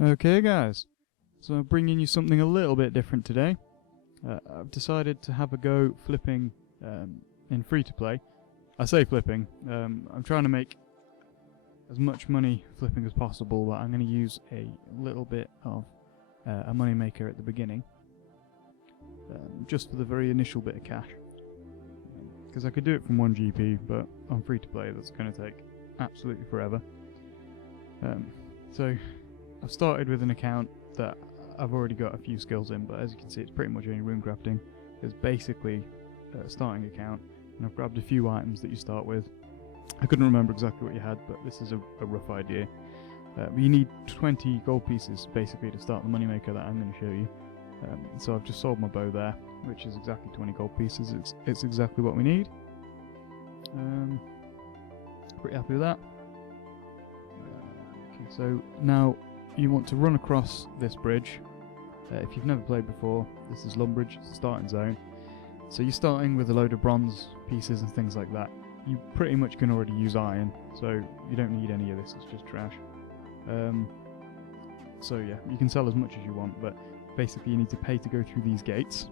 Okay guys, so I'm bringing you something a little bit different today. I've decided to have a go flipping in free-to-play. I say flipping, I'm trying to make as much money flipping as possible, but I'm going to use a little bit of a money maker at the beginning, just for the very initial bit of cash. Because I could do it from 1 GP, but on free-to-play that's going to take absolutely forever. So I've started with an account that I've already got a few skills in, but as you can see it's pretty much only rune crafting. It's basically a starting account, and I've grabbed a few items that you start with. I couldn't remember exactly what you had, but this is a rough idea. But you need 20 gold pieces basically to start the moneymaker that I'm going to show you. So I've just sold my bow there, which is exactly 20 gold pieces. It's exactly what we need. Pretty happy with that. Okay, so now you want to run across this bridge. If you've never played before, this is Lumbridge, it's the starting zone. So you're starting with a load of bronze pieces and things like that. You pretty much can already use iron, so you don't need any of this, it's just trash. So yeah, you can sell as much as you want, but basically you need to pay to go through these gates.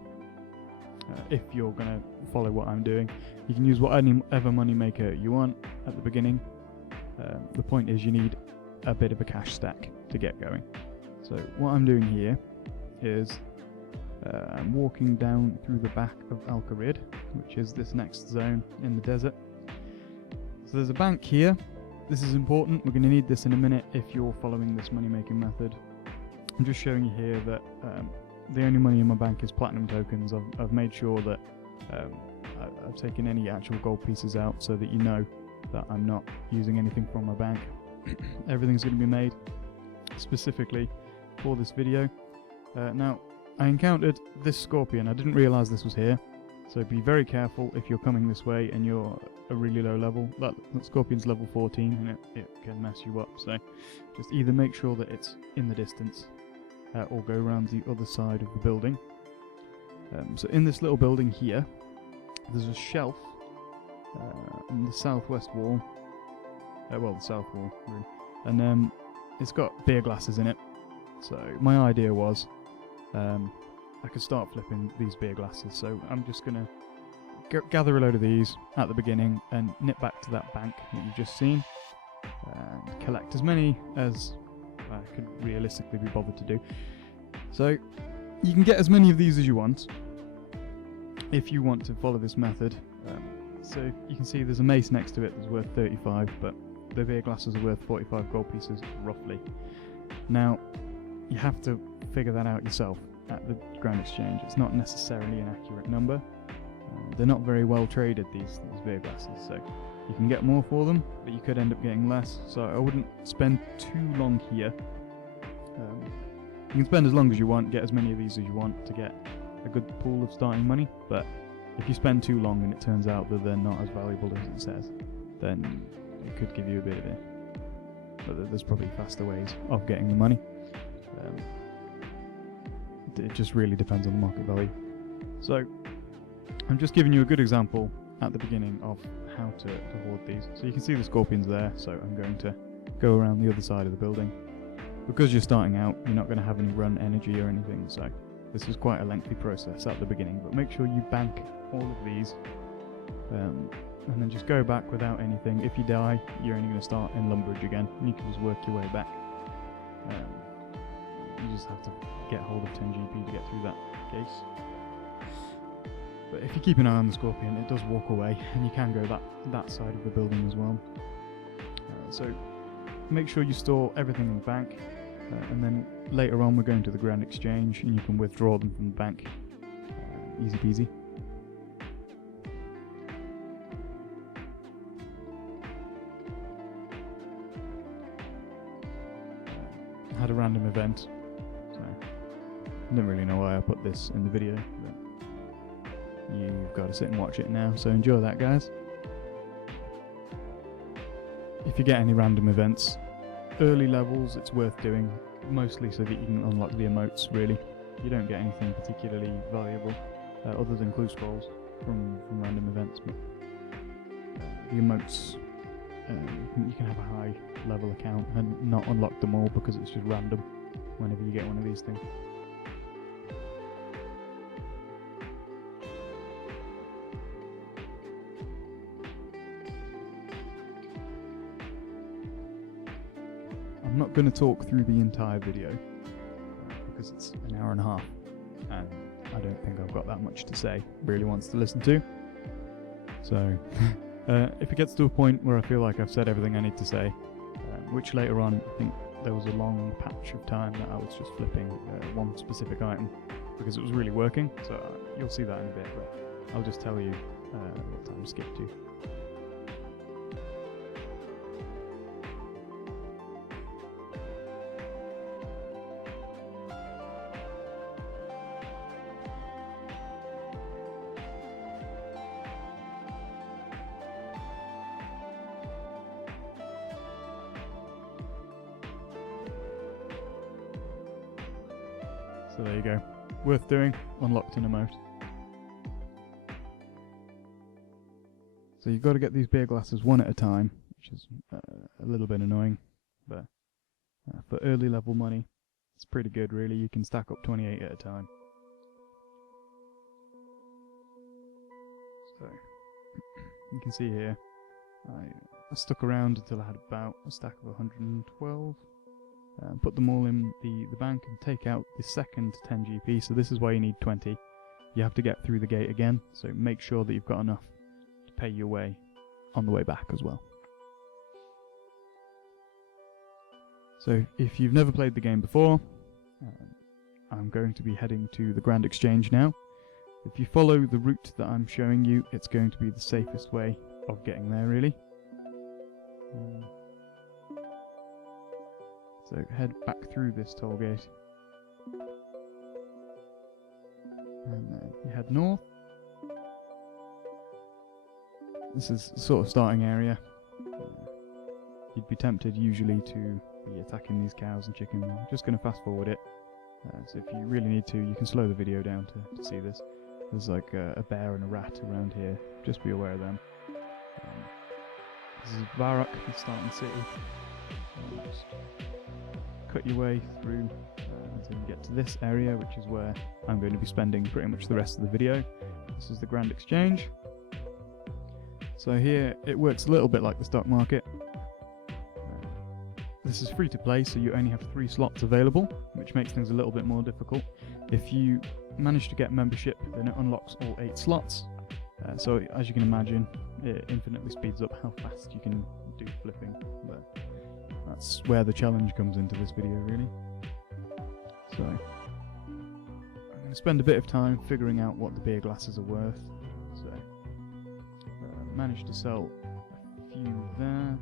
If you're going to follow what I'm doing, you can use whatever money maker you want at the beginning. The point is you need a bit of a cash stack to get going. So what I'm doing here is I'm walking down through the back of Alcarid, which is this next zone in the desert. So there's a bank here. This is important, we're going to need this in a minute if you're following this money making method. I'm just showing you here that the only money in my bank is platinum tokens. I've made sure that I've taken any actual gold pieces out so that you know that I'm not using anything from my bank. Everything's going to be made specifically for this video. Now, I encountered this scorpion. I didn't realise this was here, so be very careful if you're coming this way and you're a really low level. That scorpion's level 14 and it can mess you up, so just either make sure that it's in the distance or go around the other side of the building. So in this little building here, there's a shelf in the southwest wall. Well, the south wall, really. And it's got beer glasses in it. So my idea was I could start flipping these beer glasses. So I'm just going to gather a load of these at the beginning and nip back to that bank that you've just seen and collect as many as I could realistically be bothered to do. So you can get as many of these as you want if you want to follow this method. So you can see there's a mace next to it that's worth 35, but the beer glasses are worth 45 gold pieces roughly. Now you have to figure that out yourself at the Grand Exchange. It's not necessarily an accurate number. They're not very well traded, these beer glasses, so you can get more for them, but you could end up getting less, so I wouldn't spend too long here. You can spend as long as you want, get as many of these as you want to get a good pool of starting money, but if you spend too long and it turns out that they're not as valuable as it says, then it could give you a bit of it. But there's probably faster ways of getting the money. It just really depends on the market value. So I'm just giving you a good example at the beginning of how to hoard these. So you can see the scorpions there, so I'm going to go around the other side of the building. Because you're starting out, you're not going to have any run energy or anything, so this is quite a lengthy process at the beginning, but make sure you bank all of these and then just go back without anything. If you die, you're only going to start in Lumbridge again, and you can just work your way back. You just have to get hold of 10 GP to get through that case. But if you keep an eye on the scorpion, it does walk away, and you can go that side of the building as well. So make sure you store everything in the bank, and then later on we're going to the Grand Exchange, and you can withdraw them from the bank. Easy peasy. I had a random event, so I don't really know why I put this in the video, but you've got to sit and watch it now, so enjoy that, guys. If you get any random events, early levels it's worth doing, mostly so that you can unlock the emotes, really. You don't get anything particularly valuable other than clue scrolls from random events, but the emotes, you can have a high level account and not unlock them all because it's just random. whenever you get one of these things. I'm not going to talk through the entire video because it's an hour and a half and I don't think I've got that much to say really wants to listen to. So if it gets to a point where I feel like I've said everything I need to say, which later on I think there was a long patch of time that I was just flipping one specific item because it was really working, so you'll see that in a bit, but I'll just tell you what time to skip to. So there you go. Worth doing, unlocked in a moat. So you've got to get these beer glasses one at a time, which is a little bit annoying, but for early level money, it's pretty good really. You can stack up 28 at a time. So you can see here, I stuck around until I had about a stack of 112. Put them all in the bank and take out the second 10 GP, so this is why you need 20. You have to get through the gate again, so make sure that you've got enough to pay your way on the way back as well. So if you've never played the game before, I'm going to be heading to the Grand Exchange now. If you follow the route that I'm showing you, it's going to be the safest way of getting there really. So head back through this toll gate, and then you head north. This is the sort of starting area. You'd be tempted usually to be attacking these cows and chickens. I'm just going to fast forward it. So if you really need to, you can slow the video down to see this. There's like a bear and a rat around here. Just be aware of them. This is Varrock, the starting city. Just cut your way through until you get to this area, which is where I'm going to be spending pretty much the rest of the video. This is the Grand Exchange. So here it works a little bit like the stock market. This is free to play, so you only have 3 slots available, which makes things a little bit more difficult. If you manage to get membership, then it unlocks all 8 slots. So as you can imagine, it infinitely speeds up how fast you can do flipping. But that's where the challenge comes into this video really. So I'm going to spend a bit of time figuring out what the beer glasses are worth. So managed to sell a few there.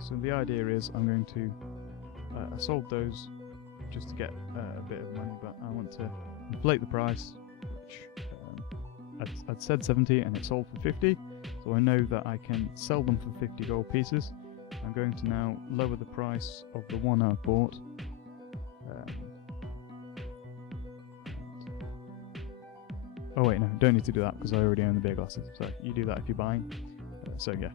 So the idea is I'm going to I sold those just to get a bit of money, but I want to inflate the price, which I'd said 70 and it sold for 50, so I know that I can sell them for 50 gold pieces. I'm going to now lower the price of the one I've bought. Oh wait, no, don't need to do that because I already own the beer glasses, so you do that if you're buying. So yeah,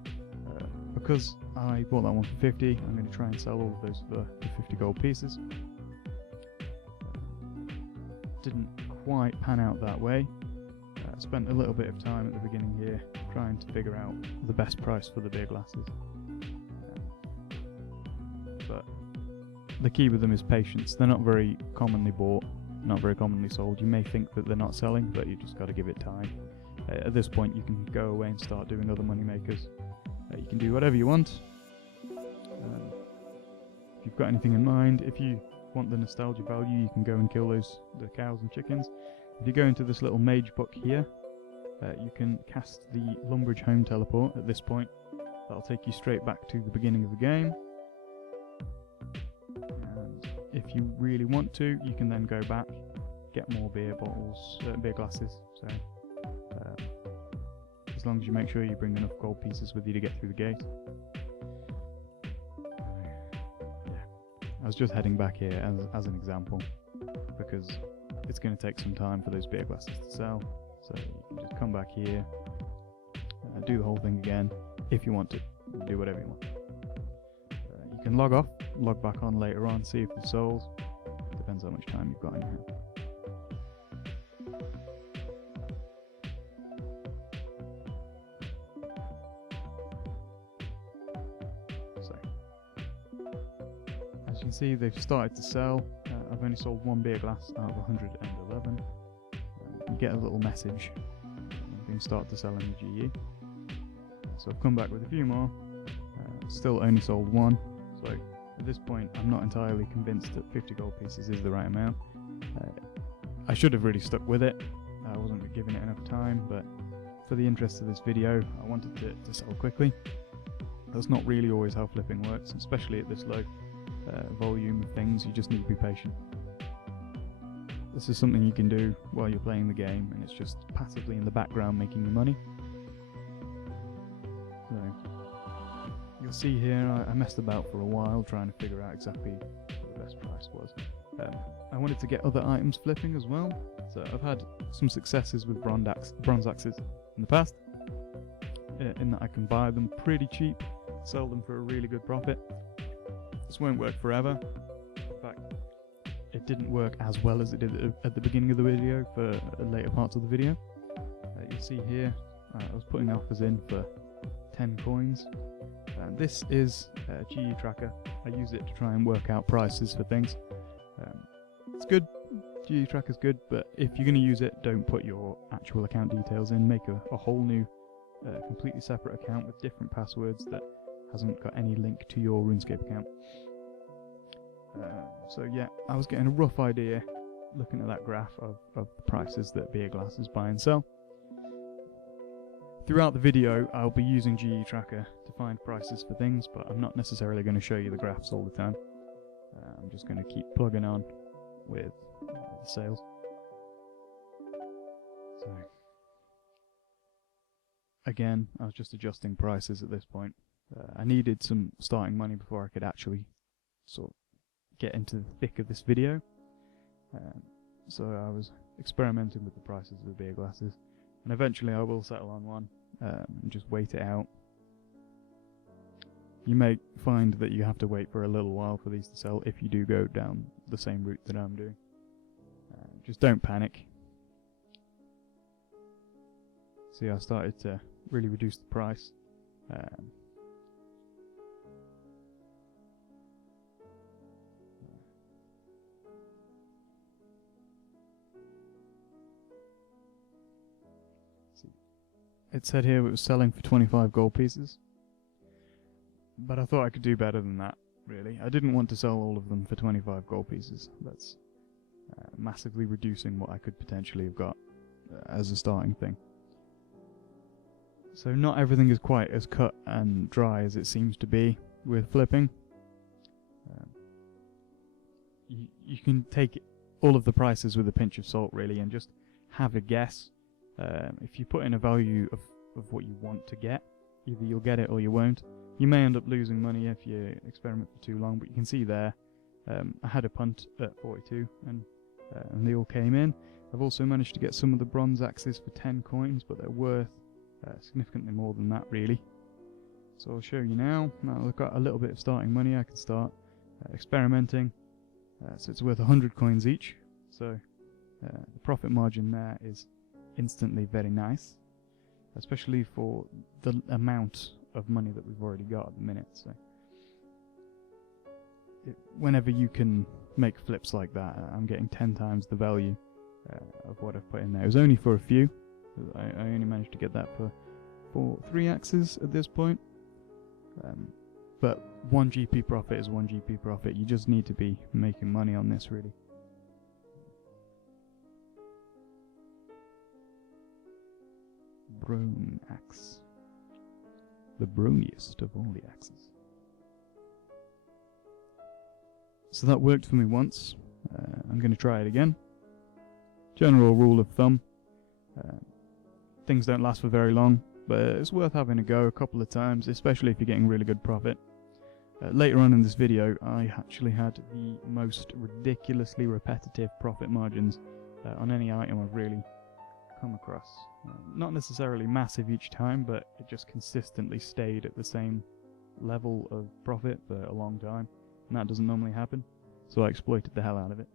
because I bought that one for 50, I'm going to try and sell all of those for 50 gold pieces. Didn't quite pan out that way. Spent a little bit of time at the beginning here trying to figure out the best price for the beer glasses. But the key with them is patience. They're not very commonly bought, not very commonly sold. You may think that they're not selling, but you just got to give it time. At this point you can go away and start doing other money makers. You can do whatever you want. If you've got anything in mind, if you want the nostalgia value, you can go and kill the cows and chickens. If you go into this little mage book here, you can cast the Lumbridge home teleport at this point. That'll take you straight back to the beginning of the game. And if you really want to, you can then go back, get more beer bottles, beer glasses. So as long as you make sure you bring enough gold pieces with you to get through the gate. I was just heading back here as an example, because it's going to take some time for those beer glasses to sell. So you can just come back here, do the whole thing again if you want to. You can do whatever you want. You can log off, log back on later on, see if it's sold. Depends how much time you've got in your hand. So, as you can see, they've started to sell. I've only sold one beer glass out of 111. You get a little message when things start to sell in the GE. So I've come back with a few more. Still only sold one. So at this point, I'm not entirely convinced that 50 gold pieces is the right amount. I should have really stuck with it. I wasn't giving it enough time, but for the interest of this video, I wanted to sell quickly. That's not really always how flipping works, especially at this low volume of things. You just need to be patient. This is something you can do while you're playing the game, and it's just passively in the background making you money. So you'll see here I messed about for a while trying to figure out exactly what the best price was. I wanted to get other items flipping as well, so I've had some successes with bronze axes in the past, in that I can buy them pretty cheap, sell them for a really good profit. This won't work forever. In fact, it didn't work as well as it did at the beginning of the video for later parts of the video. You'll see here, I was putting offers in for 10 coins. This is a GE tracker. I use it to try and work out prices for things. It's good, GE tracker's good, but if you're going to use it, don't put your actual account details in. Make a whole new, completely separate account with different passwords that hasn't got any link to your RuneScape account. So yeah, I was getting a rough idea looking at that graph of the prices that beer glasses buy and sell. Throughout the video, I'll be using GE Tracker to find prices for things, but I'm not necessarily going to show you the graphs all the time. I'm just going to keep plugging on with the sales. So, again, I was just adjusting prices at this point. I needed some starting money before I could actually sort of get into the thick of this video. So I was experimenting with the prices of the beer glasses, and eventually I will settle on one and just wait it out. You may find that you have to wait for a little while for these to sell if you do go down the same route that I'm doing. Just don't panic. See, I started to really reduce the price. It said here it was selling for 25 gold pieces, but I thought I could do better than that, really. I didn't want to sell all of them for 25 gold pieces. That's massively reducing what I could potentially have got as a starting thing. So not everything is quite as cut and dry as it seems to be with flipping. You can take all of the prices with a pinch of salt, really, and just have a guess. If you put in a value of what you want to get, either you'll get it or you won't. You may end up losing money if you experiment for too long, but you can see there, I had a punt at 42 and they all came in. I've also managed to get some of the bronze axes for 10 coins, but they're worth significantly more than that, really. So I'll show you now. Now I've got a little bit of starting money. I can start experimenting. So it's worth 100 coins each. So the profit margin there is instantly very nice, especially for the amount of money that we've already got at the minute. So whenever you can make flips like that, I'm getting 10 times the value of what I've put in there. It was only for a few. I only managed to get that for 3 axes at this point. But 1 GP profit is 1 GP profit. You just need to be making money on this, really. Brone axe. The broniest of all the axes. So that worked for me once. I'm going to try it again. General rule of thumb. Things don't last for very long, but it's worth having a go a couple of times, especially if you're getting really good profit. Later on in this video, I actually had the most ridiculously repetitive profit margins on any item I've really come across. Not necessarily massive each time, but it just consistently stayed at the same level of profit for a long time, and that doesn't normally happen, so I exploited the hell out of it.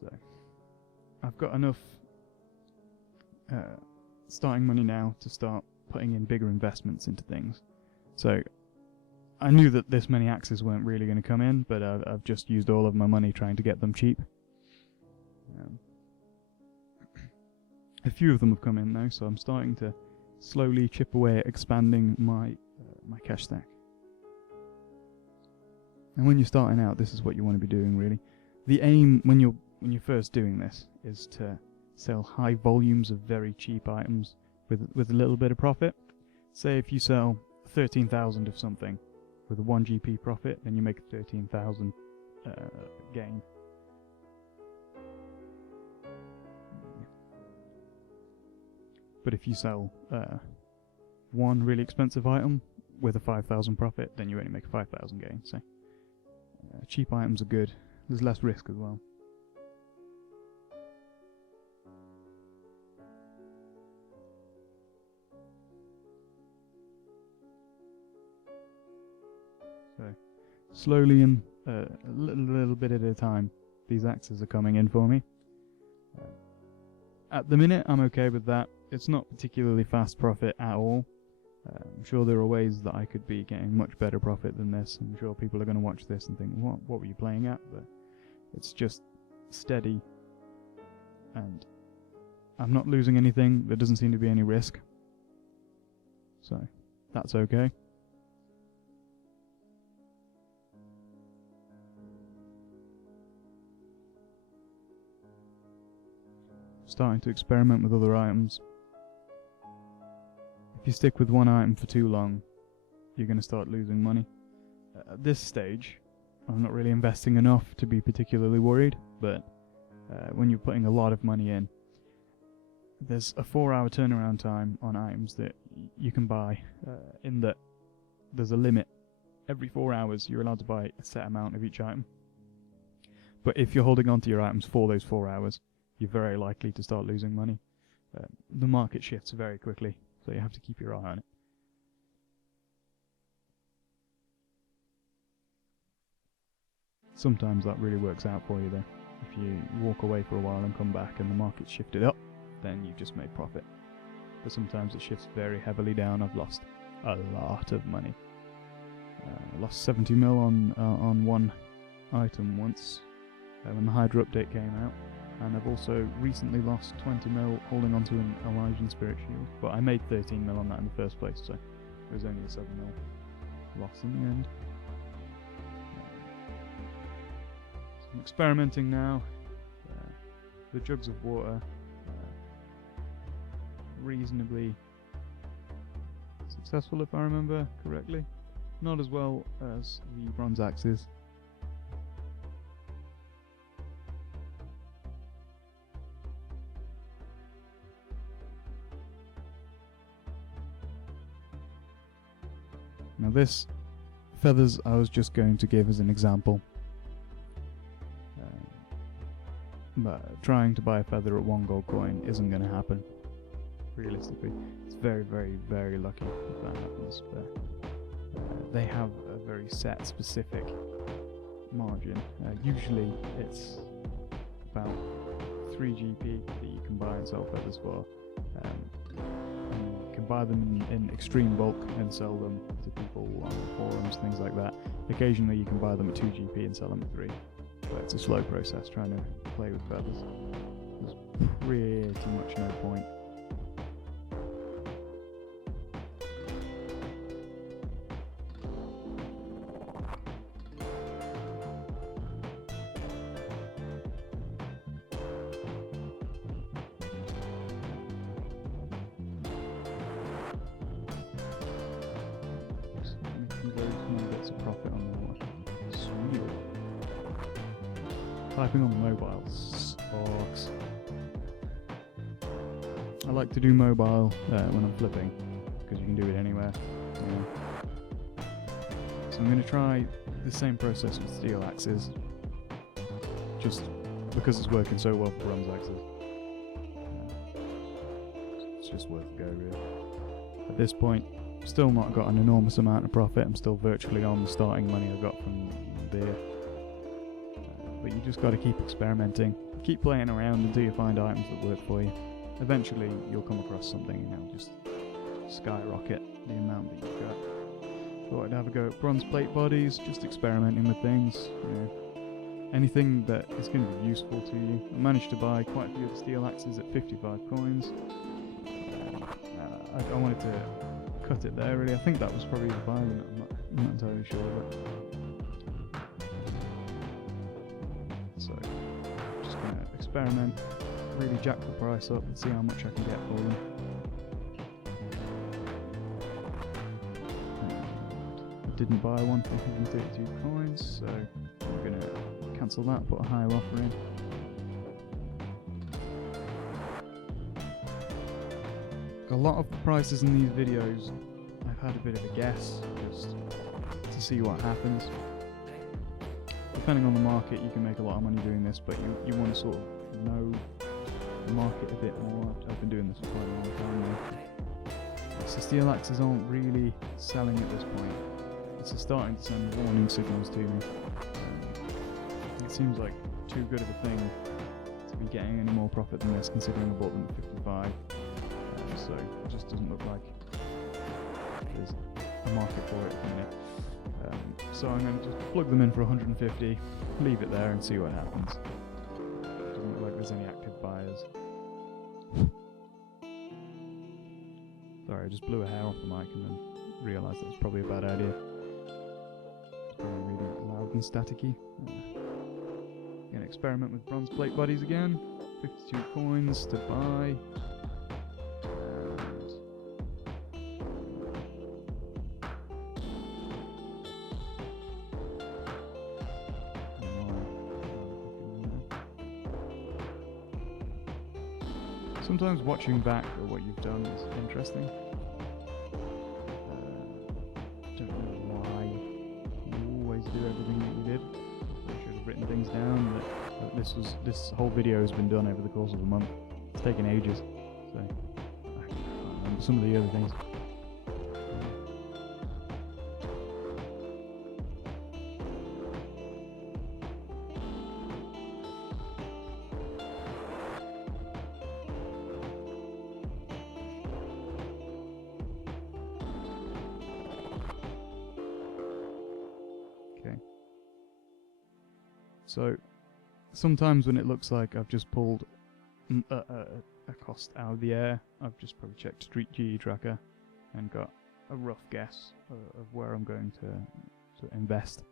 So I've got enough starting money now to start putting in bigger investments into things. So I knew that this many axes weren't really going to come in, but I've just used all of my money trying to get them cheap. A few of them have come in now, so I'm starting to slowly chip away at expanding my my cash stack. And when you're starting out, this is what you want to be doing, really. The aim when you're first doing this is to sell high volumes of very cheap items with a little bit of profit. Say if you sell 13,000 of something with a 1 GP profit, then you make 13,000 gain. But if you sell one really expensive item with a 5,000 profit, then you only make a 5,000 gain. So cheap items are good. There's less risk as well. So slowly and a little bit at a time, these axes are coming in for me. At the minute, I'm okay with that. It's not particularly fast profit at all. I'm sure there are ways that I could be getting much better profit than this. I'm sure people are going to watch this and think, what were you playing at? But it's just steady, and I'm not losing anything. There doesn't seem to be any risk, so that's okay. Starting to experiment with other items. If you stick with one item for too long, you're going to start losing money. At this stage, I'm not really investing enough to be particularly worried, but when you're putting a lot of money in, there's a 4-hour turnaround time on items that you can buy, in that there's a limit. Every 4 hours you're allowed to buy a set amount of each item. But if you're holding on to your items for those 4 hours, you're very likely to start losing money. The market shifts very quickly, so you have to keep your eye on it. Sometimes that really works out for you though. If you walk away for a while and come back and the market's shifted up, then you've just made profit. But sometimes it shifts very heavily down. I've lost a lot of money. I lost 70 mil on one item once when the Hydra update came out. And I've also recently lost 20 mil holding onto an Elysian Spirit Shield. But I made 13 mil on that in the first place, so it was only a 7 mil loss in the end. So I'm experimenting now. The jugs of water, reasonably successful if I remember correctly. Not as well as the bronze axes. Now this feathers I was just going to give as an example. But trying to buy a feather at 1 gold coin isn't going to happen. Realistically, it's very, very, very lucky if that happens. But they have a very set, specific margin. Usually it's about 3 GP that you can buy and sell feathers for. You can buy them in extreme bulk and sell them to people on forums, things like that. Occasionally you can buy them at 2 GP and sell them at 3. But it's a slow process trying to play with feathers. There's pretty much no point. Profit on the water. Sweet. Typing on mobile sucks. I like to do mobile when I'm flipping because you can do it anywhere. Yeah. So I'm going to try the same process with steel axes, just because it's working so well for bronze axes. It's just worth a go, really. At this point, Still not got an enormous amount of profit. I'm still virtually on the starting money I got from beer. But you just got to keep experimenting, keep playing around until you find items that work for you. Eventually you'll come across something and it'll just skyrocket the amount that you've got. Thought I'd have a go at bronze plate bodies, just experimenting with things, you know, anything that is going to be useful to you. I managed to buy quite a few of the steel axes at 55 coins. I wanted to cut it there really. I think that was probably the buy limit, I'm not entirely sure, but so just going to experiment, really jack the price up and see how much I can get for them. Didn't buy one for 132 coins, so I'm going to cancel that, put a higher offer in. A lot of the prices in these videos, I've had a bit of a guess, just to see what happens. Depending on the market, you can make a lot of money doing this, but you want to sort of know the market a bit more. I've been doing this for quite a long time now. So steel axes aren't really selling at this point. It's starting to send warning signals to me. It seems like too good of a thing to be getting any more profit than this, considering I bought them at 55. So it just doesn't look like there's a market for it at the minute. So I'm going to just plug them in for 150, leave it there and see what happens. Doesn't look like there's any active buyers. Sorry, I just blew a hair off the mic and then realised that was probably a bad idea. Probably really loud and staticky. Gonna experiment with bronze plate bodies again. 52 coins to buy. Sometimes watching back at what you've done is interesting. Don't know why you always do everything that you did. I should have written things down. But this whole video has been done over the course of a month. It's taken ages, so I can't remember some of the other things. So, sometimes when it looks like I've just pulled a cost out of the air, I've just probably checked Street GE Tracker and got a rough guess of where I'm going to invest.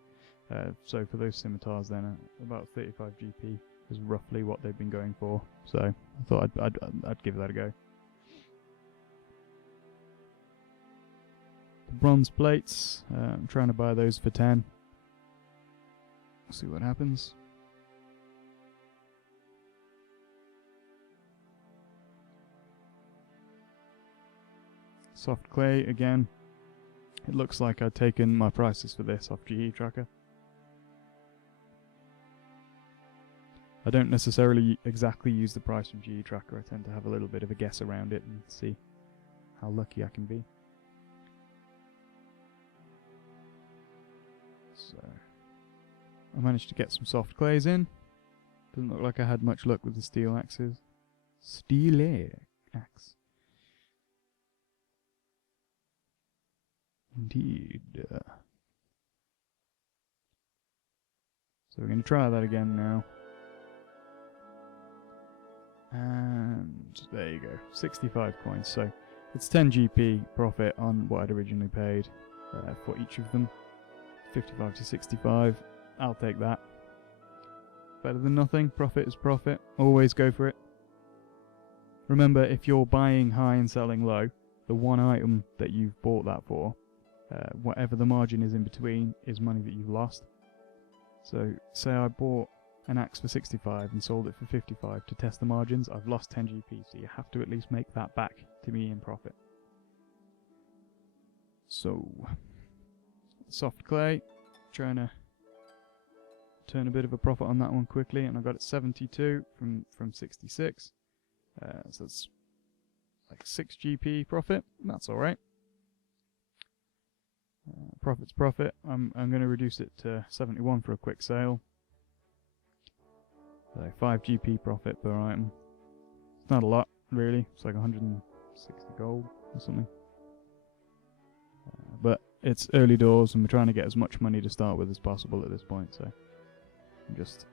So for those scimitars then, about 35 GP is roughly what they've been going for. So I thought I'd give that a go. The bronze plates, I'm trying to buy those for 10. See what happens. Soft clay again. It looks like I've taken my prices for this off GE Tracker. I don't necessarily exactly use the price from GE Tracker. I tend to have a little bit of a guess around it and see how lucky I can be. So I managed to get some soft clays in. Doesn't look like I had much luck with the steel axes. Steel axe. Indeed. So we're going to try that again now. And there you go. 65 coins. So it's 10 GP profit on what I'd originally paid for each of them. 55 to 65. I'll take that. Better than nothing. Profit is profit. Always go for it. Remember, if you're buying high and selling low, the one item that you've bought that for, whatever the margin is in between, is money that you've lost. So, say I bought an axe for 65 and sold it for 55 to test the margins, I've lost 10 GP, so you have to at least make that back to me in profit. So, soft clay, trying to turn a bit of a profit on that one quickly, and I got it 72 from 66. So that's like 6 GP profit. That's alright. profit's profit. I'm going to reduce it to 71 for a quick sale. So 5 GP profit per item. It's not a lot, really. It's like 160 gold or something. But it's early doors, and we're trying to get as much money to start with as possible at this point. So I'm just,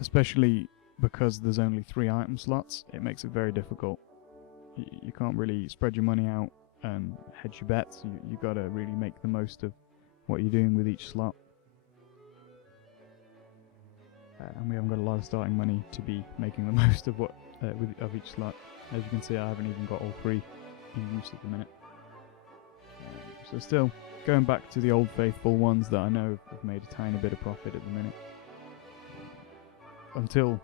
especially because there's only 3 item slots, it makes it very difficult. You can't really spread your money out and hedge your bets. You got to really make the most of what you're doing with each slot. And we haven't got a lot of starting money to be making the most of what of each slot. As you can see, I haven't even got all 3 in use at the minute. So still, going back to the old faithful ones that I know have made a tiny bit of profit at the minute. Until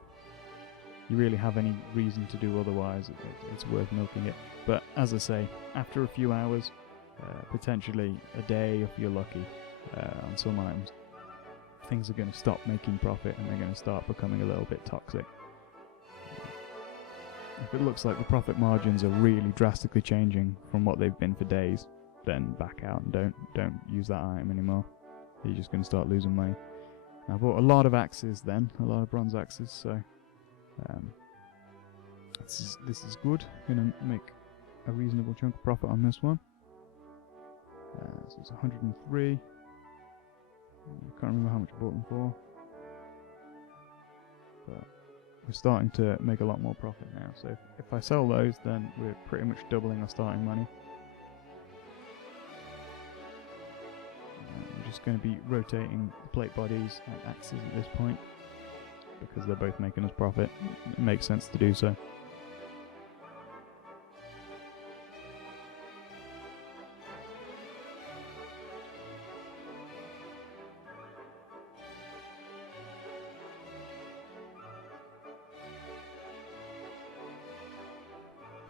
you really have any reason to do otherwise, it's worth milking it. But as I say, after a few hours, potentially a day if you're lucky, on some items, things are going to stop making profit and they're going to start becoming a little bit toxic. If it looks like the profit margins are really drastically changing from what they've been for days, then back out and don't use that item anymore. You're just going to start losing money. I bought a lot of axes then, a lot of bronze axes, so this is good. Going to make a reasonable chunk of profit on this one. So it's 103. I can't remember how much I bought them for, but we're starting to make a lot more profit now. So if I sell those, then we're pretty much doubling our starting money. I'm just going to be rotating the plate bodies and axes at this point because they're both making us profit. It makes sense to do so.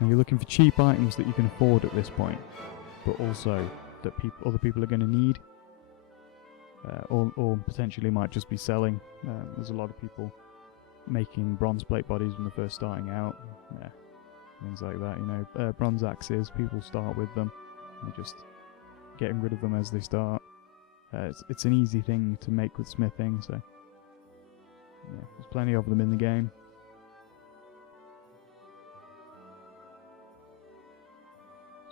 Now you're looking for cheap items that you can afford at this point, but also that other people are going to need, or potentially might just be selling. There's a lot of people making bronze plate bodies when they're first starting out, things like that. You know, bronze axes, people start with them, and just getting rid of them as they start. It's an easy thing to make with smithing, so yeah, there's plenty of them in the game.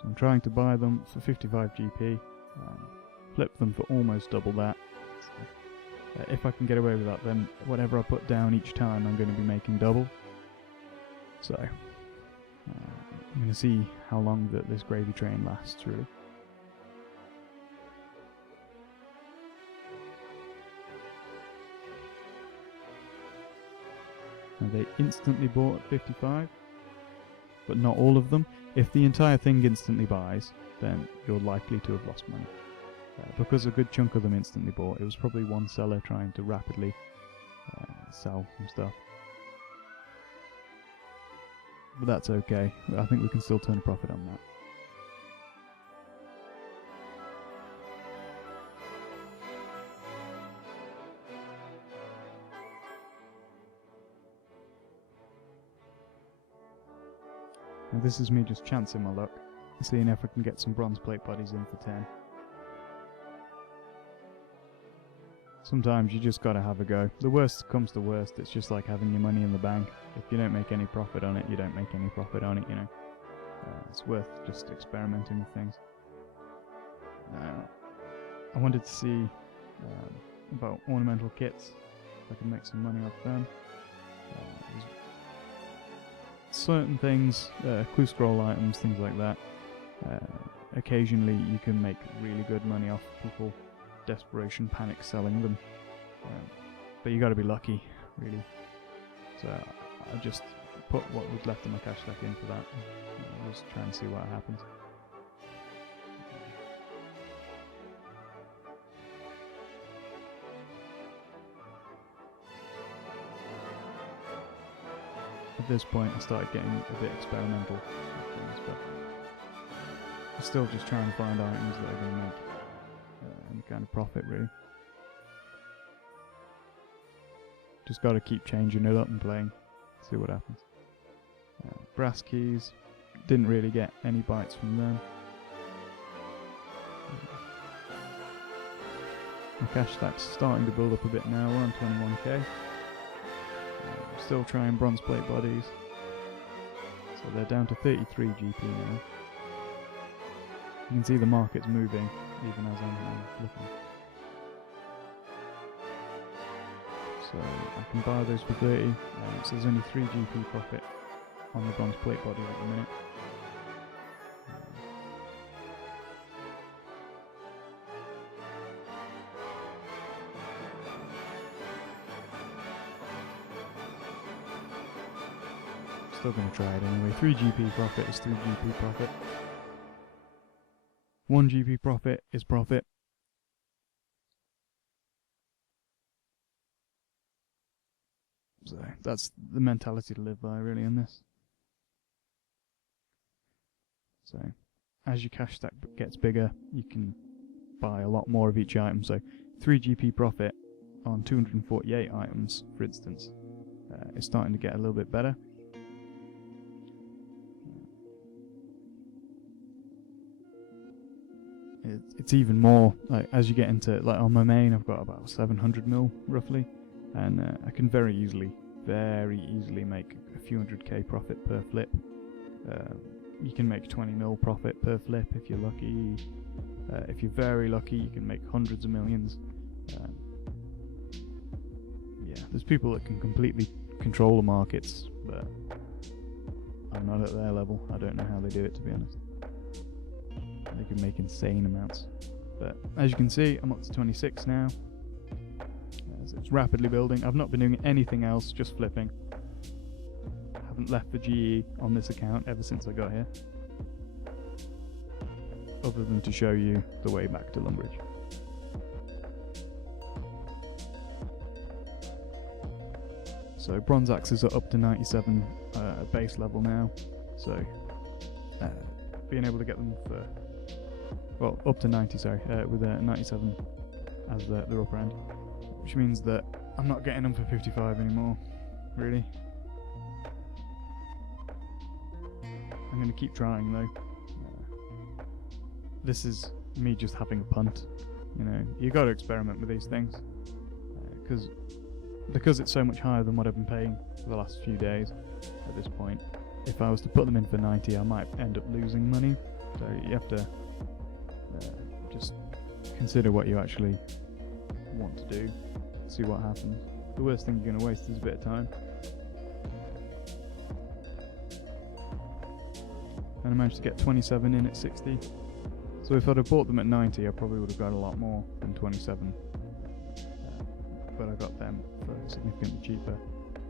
So I'm trying to buy them for 55 GP, flip them for almost double that. So, if I can get away with that, then whatever I put down each time I'm going to be making double. So I'm going to see how long this gravy train lasts, really. Now they instantly bought at 55. But not all of them. If the entire thing instantly buys, then you're likely to have lost money. Because a good chunk of them instantly bought, it was probably one seller trying to rapidly sell some stuff. But that's okay. I think we can still turn a profit on that. Now this is me just chancing my luck, seeing if I can get some bronze plate bodies in for 10. Sometimes you just gotta have a go. The worst comes to worst, it's just like having your money in the bank. If you don't make any profit on it, you don't make any profit on it, you know. It's worth just experimenting with things. I wanted to see about ornamental kits, if I can make some money off them. Certain things, clue scroll items, things like that. Occasionally you can make really good money off people desperation panic selling them, but you got to be lucky, really. So I just put what was left in my cash stack in for that. I'll just try and see what happens. At this point I started getting a bit experimental with things, but I'm still just trying to find items that are going to make any kind of profit, really. Just got to keep changing it up and playing, see what happens. Brass keys, didn't really get any bites from them. My cash stack's starting to build up a bit now. We're on 21k. Still trying bronze plate bodies. So they're down to 33 GP now. You can see the market's moving even as I'm flipping. So I can buy those for 30. So there's only 3 GP profit on the bronze plate bodies at the minute. Still going to try it anyway. 3 GP profit is 3 GP profit. 1 GP profit is profit. So that's the mentality to live by really in this. So as your cash stack gets bigger, you can buy a lot more of each item. So 3 GP profit on 248 items, for instance, is starting to get a little bit better. It's even more like as you get into, like on my main I've got about 700 mil roughly, and I can very easily make a few 100k profit per flip. You can make 20 mil profit per flip if you're lucky. If you're very lucky, you can make hundreds of millions. Yeah, there's people that can completely control the markets, but I'm not at their level. I don't know how they do it, to be honest. They can make insane amounts. But as you can see, I'm up to 26 now. So it's rapidly building. I've not been doing anything else, just flipping. I haven't left the GE on this account ever since I got here, other than to show you the way back to Lumbridge. So bronze axes are up to 97 base level now. So being able to get them for, well, up to 90, sorry, with 97 as the upper end, which means that I'm not getting them for 55 anymore, really. I'm going to keep trying though. This is me just having a punt, you know. You got to experiment with these things, because it's so much higher than what I've been paying for the last few days at this point. If I was to put them in for 90, I might end up losing money. So you have to just consider what you actually want to do, see what happens. The worst thing you're going to waste is a bit of time. And I managed to get 27 in at 60. So if I'd have bought them at 90, I probably would have got a lot more than 27. But I got them for significantly cheaper,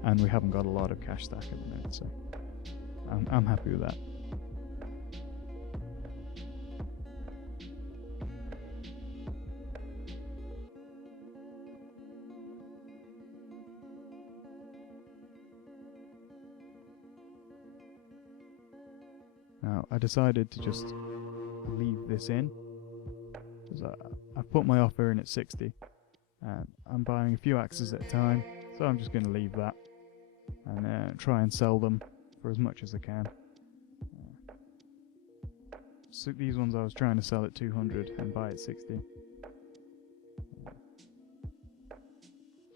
and we haven't got a lot of cash stack at the minute, so I'm happy with that. Now I decided to just leave this in, because I've put my offer in at 60, and I'm buying a few axes at a time, so I'm just going to leave that and try and sell them for as much as I can. So these ones I was trying to sell at 200 and buy at 60.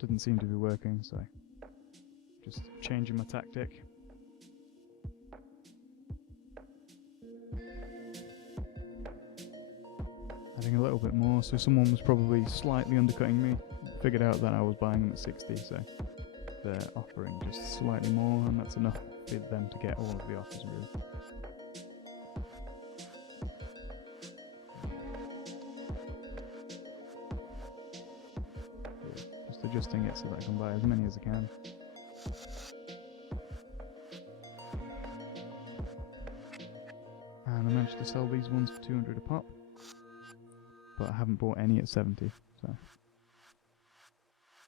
Didn't seem to be working, so just changing my tactic. Adding a little bit more, so someone was probably slightly undercutting me. Figured out that I was buying them at 60, so they're offering just slightly more, and that's enough for them to get all of the offers, really. Just adjusting it so that I can buy as many as I can. And I managed to sell these ones for 200 a pop, but I haven't bought any at 70, so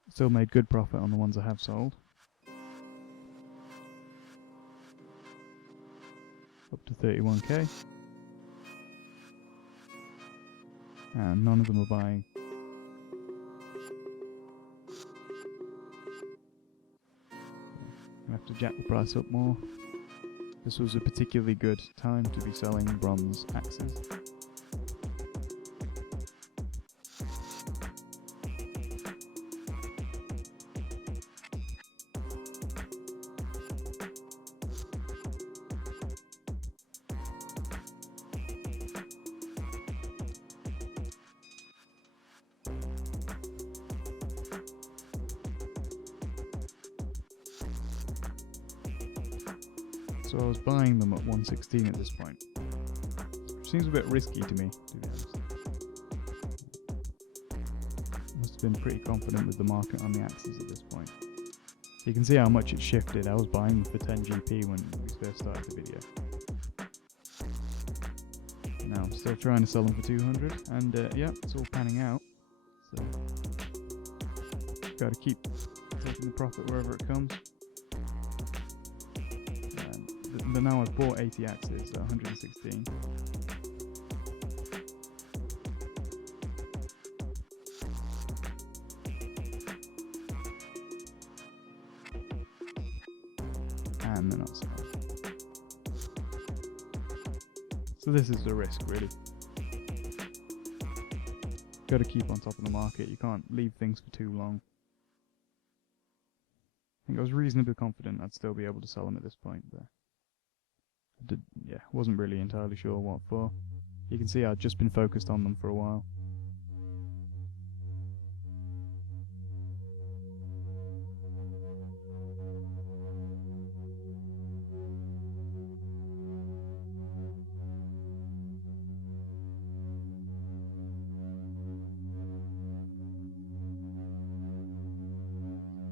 still made good profit on the ones I have sold. Up to 31k, and none of them are buying. I have to jack the price up more. This was a particularly good time to be selling bronze axes. So I was buying them at 116 at this point. Seems a bit risky to me, to be honest. Must have been pretty confident with the market on the axes at this point. So you can see how much it shifted. I was buying them for 10 GP when we first started the video. Now I'm still trying to sell them for 200, and yeah, it's all panning out. So got to keep taking the profit wherever it comes. But now I've bought 80 axes at 116. And they're not selling. So this is the risk, really. Got to keep on top of the market. You can't leave things for too long. I think I was reasonably confident I'd still be able to sell them at this point, but wasn't really entirely sure what for. You can see I'd just been focused on them for a while.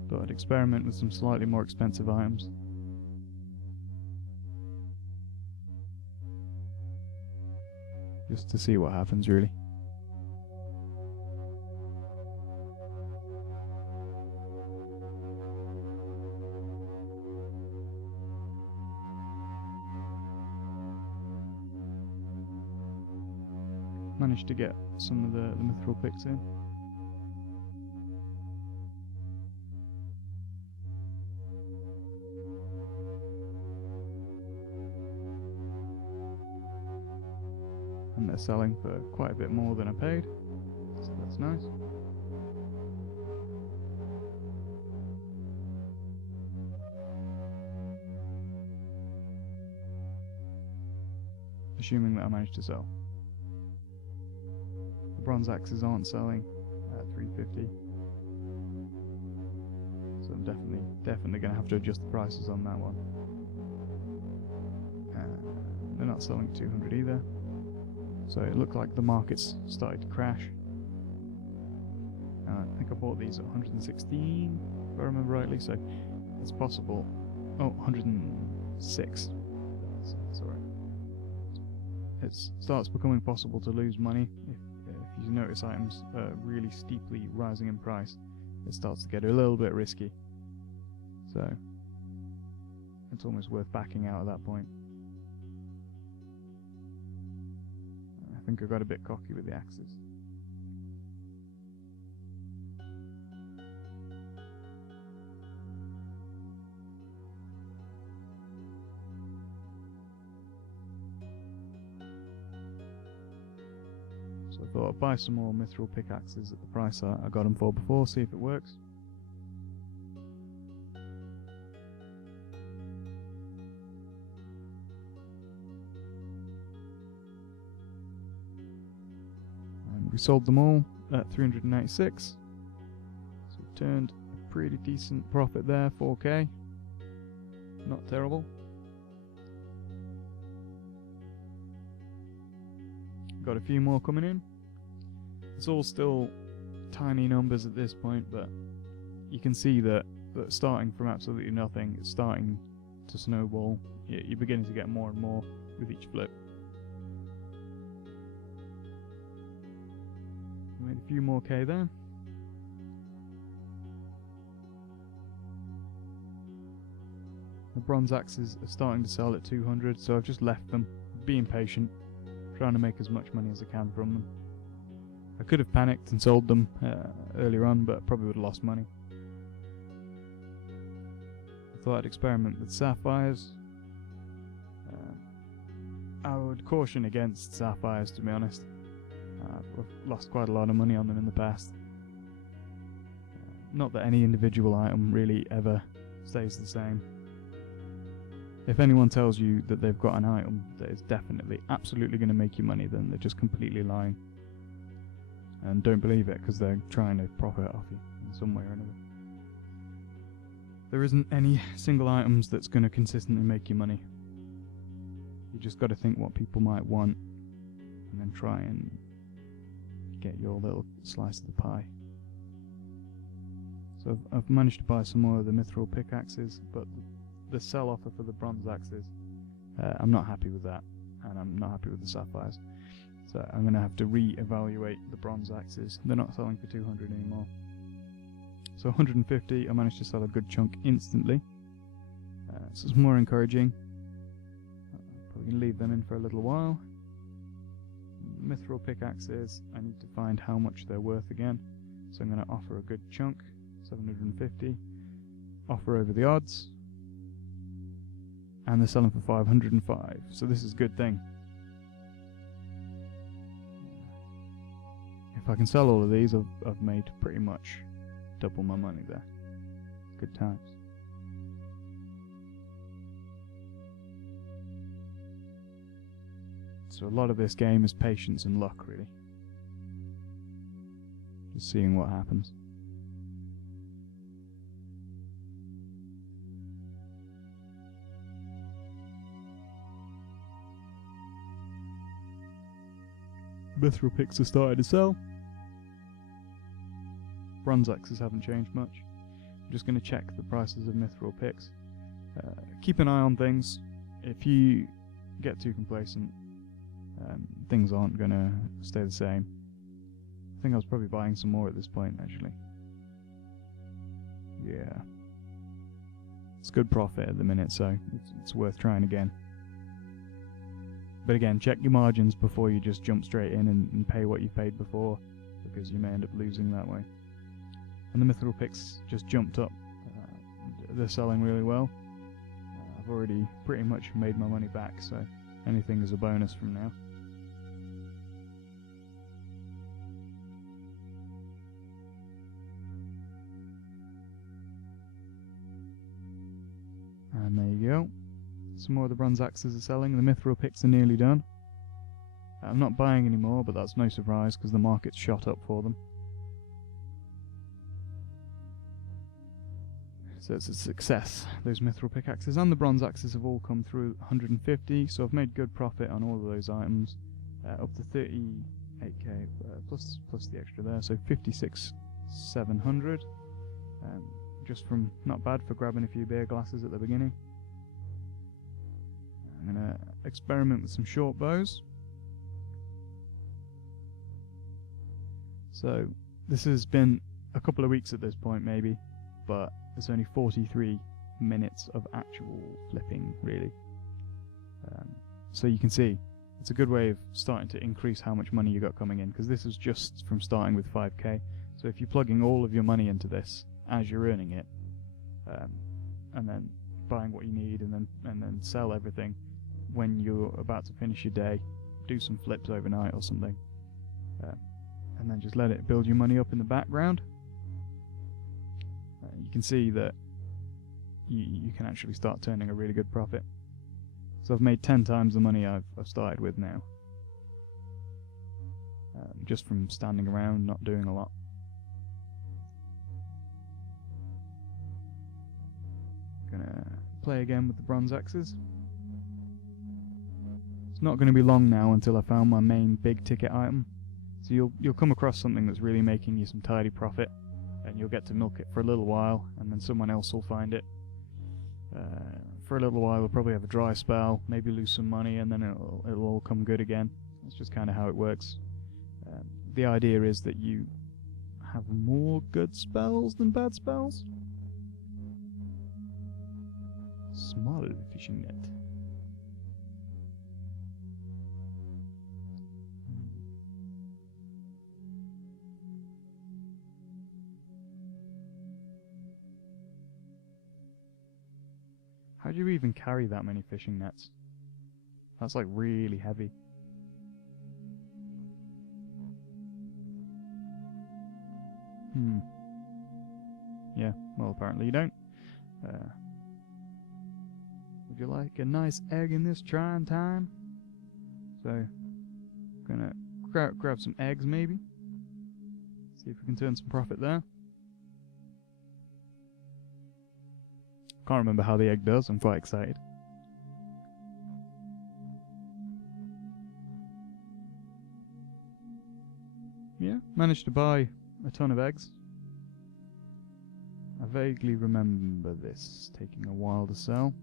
Thought I'd experiment with some slightly more expensive items. Just to see what happens, really. Managed to get some of the mithril picks in. And they're selling for quite a bit more than I paid, so that's nice. Assuming that I managed to sell. The bronze axes aren't selling at 350, so I'm definitely going to have to adjust the prices on that one. They're not selling at 200 either. So it looked like the market's started to crash. I think I bought these at 116, if I remember rightly, so it's possible. Oh, 106. Sorry. It starts becoming possible to lose money if you notice items really steeply rising in price. It starts to get a little bit risky. So it's almost worth backing out at that point. I think I got a bit cocky with the axes. So I thought I'd buy some more mithril pickaxes at the price I got them for before, see if it works. We sold them all at 396, so we turned a pretty decent profit there, 4k, not terrible. Got a few more coming in. It's all still tiny numbers at this point, but you can see that starting from absolutely nothing, it's starting to snowball. You're beginning to get more and more with each flip. Made a few more K there. The bronze axes are starting to sell at 200, so I've just left them, being patient, trying to make as much money as I can from them. I could have panicked and sold them earlier on, but probably would have lost money. I thought I'd experiment with sapphires. I would caution against sapphires, to be honest. I've lost quite a lot of money on them in the past. Not that any individual item really ever stays the same. If anyone tells you that they've got an item that is definitely, absolutely going to make you money, then they're just completely lying. And don't believe it, because they're trying to profit off you in some way or another. There isn't any single items that's going to consistently make you money. You just got to think what people might want, and then try and get your little slice of the pie. So I've managed to buy some more of the mithril pickaxes, but the sell offer for the bronze axes, I'm not happy with that, and I'm not happy with the sapphires. So I'm going to have to re-evaluate the bronze axes. They're not selling for 200 anymore. So 150, I managed to sell a good chunk instantly. So it's more encouraging. Probably going to leave them in for a little while. Mithril pickaxes, I need to find how much they're worth again. So I'm going to offer a good chunk, 750. Offer over the odds. And they're selling for 505. So this is a good thing. If I can sell all of these, I've made pretty much double my money there. Good times. So a lot of this game is patience and luck, really. Just seeing what happens. Mithril picks have started to sell. Bronze axes haven't changed much. I'm just going to check the prices of mithril picks. Keep an eye on things. If you get too complacent, things aren't going to stay the same. I think I was probably buying some more at this point, actually. Yeah. It's good profit at the minute, so it's worth trying again. But again, check your margins before you just jump straight in and pay what you paid before, because you may end up losing that way. And the mithril picks just jumped up. They're selling really well. I've already pretty much made my money back, so anything is a bonus from now. And there you go. Some more of the bronze axes are selling. The mithril picks are nearly done. I'm not buying any more, but that's no surprise because the market's shot up for them. So it's a success. Those mithril pickaxes and the bronze axes have all come through 150, so I've made good profit on all of those items, up to 38k plus the extra there, so 56,700. Just from not bad for grabbing a few beer glasses at the beginning. I'm gonna experiment with some short bows. So this has been a couple of weeks at this point, maybe, but it's only 43 minutes of actual flipping, really. So you can see, it's a good way of starting to increase how much money you got coming in, because this is just from starting with 5k. So if you're plugging all of your money into this as you're earning it, and then buying what you need, and then sell everything when you're about to finish your day, do some flips overnight or something, and then just let it build your money up in the background. You can see that you can actually start turning a really good profit. So I've made 10 times the money I've started with now, just from standing around not doing a lot. Gonna play again with the bronze axes. It's not going to be long now until I found my main big ticket item. So you'll come across something that's really making you some tidy profit, and you'll get to milk it for a little while, and then someone else will find it. For a little while we'll probably have a dry spell, maybe lose some money, and then it'll all come good again. That's just kind of how it works. The idea is that you have more good spells than bad spells. Small fishing net. How do you even carry that many fishing nets? That's like really heavy. Yeah, well apparently you don't. Would you like a nice egg in this trying time? So, gonna grab some eggs maybe. See if we can turn some profit there. Can't remember how the egg does, I'm quite excited. yeah, managed to buy a ton of eggs. I vaguely remember this taking a while to sell.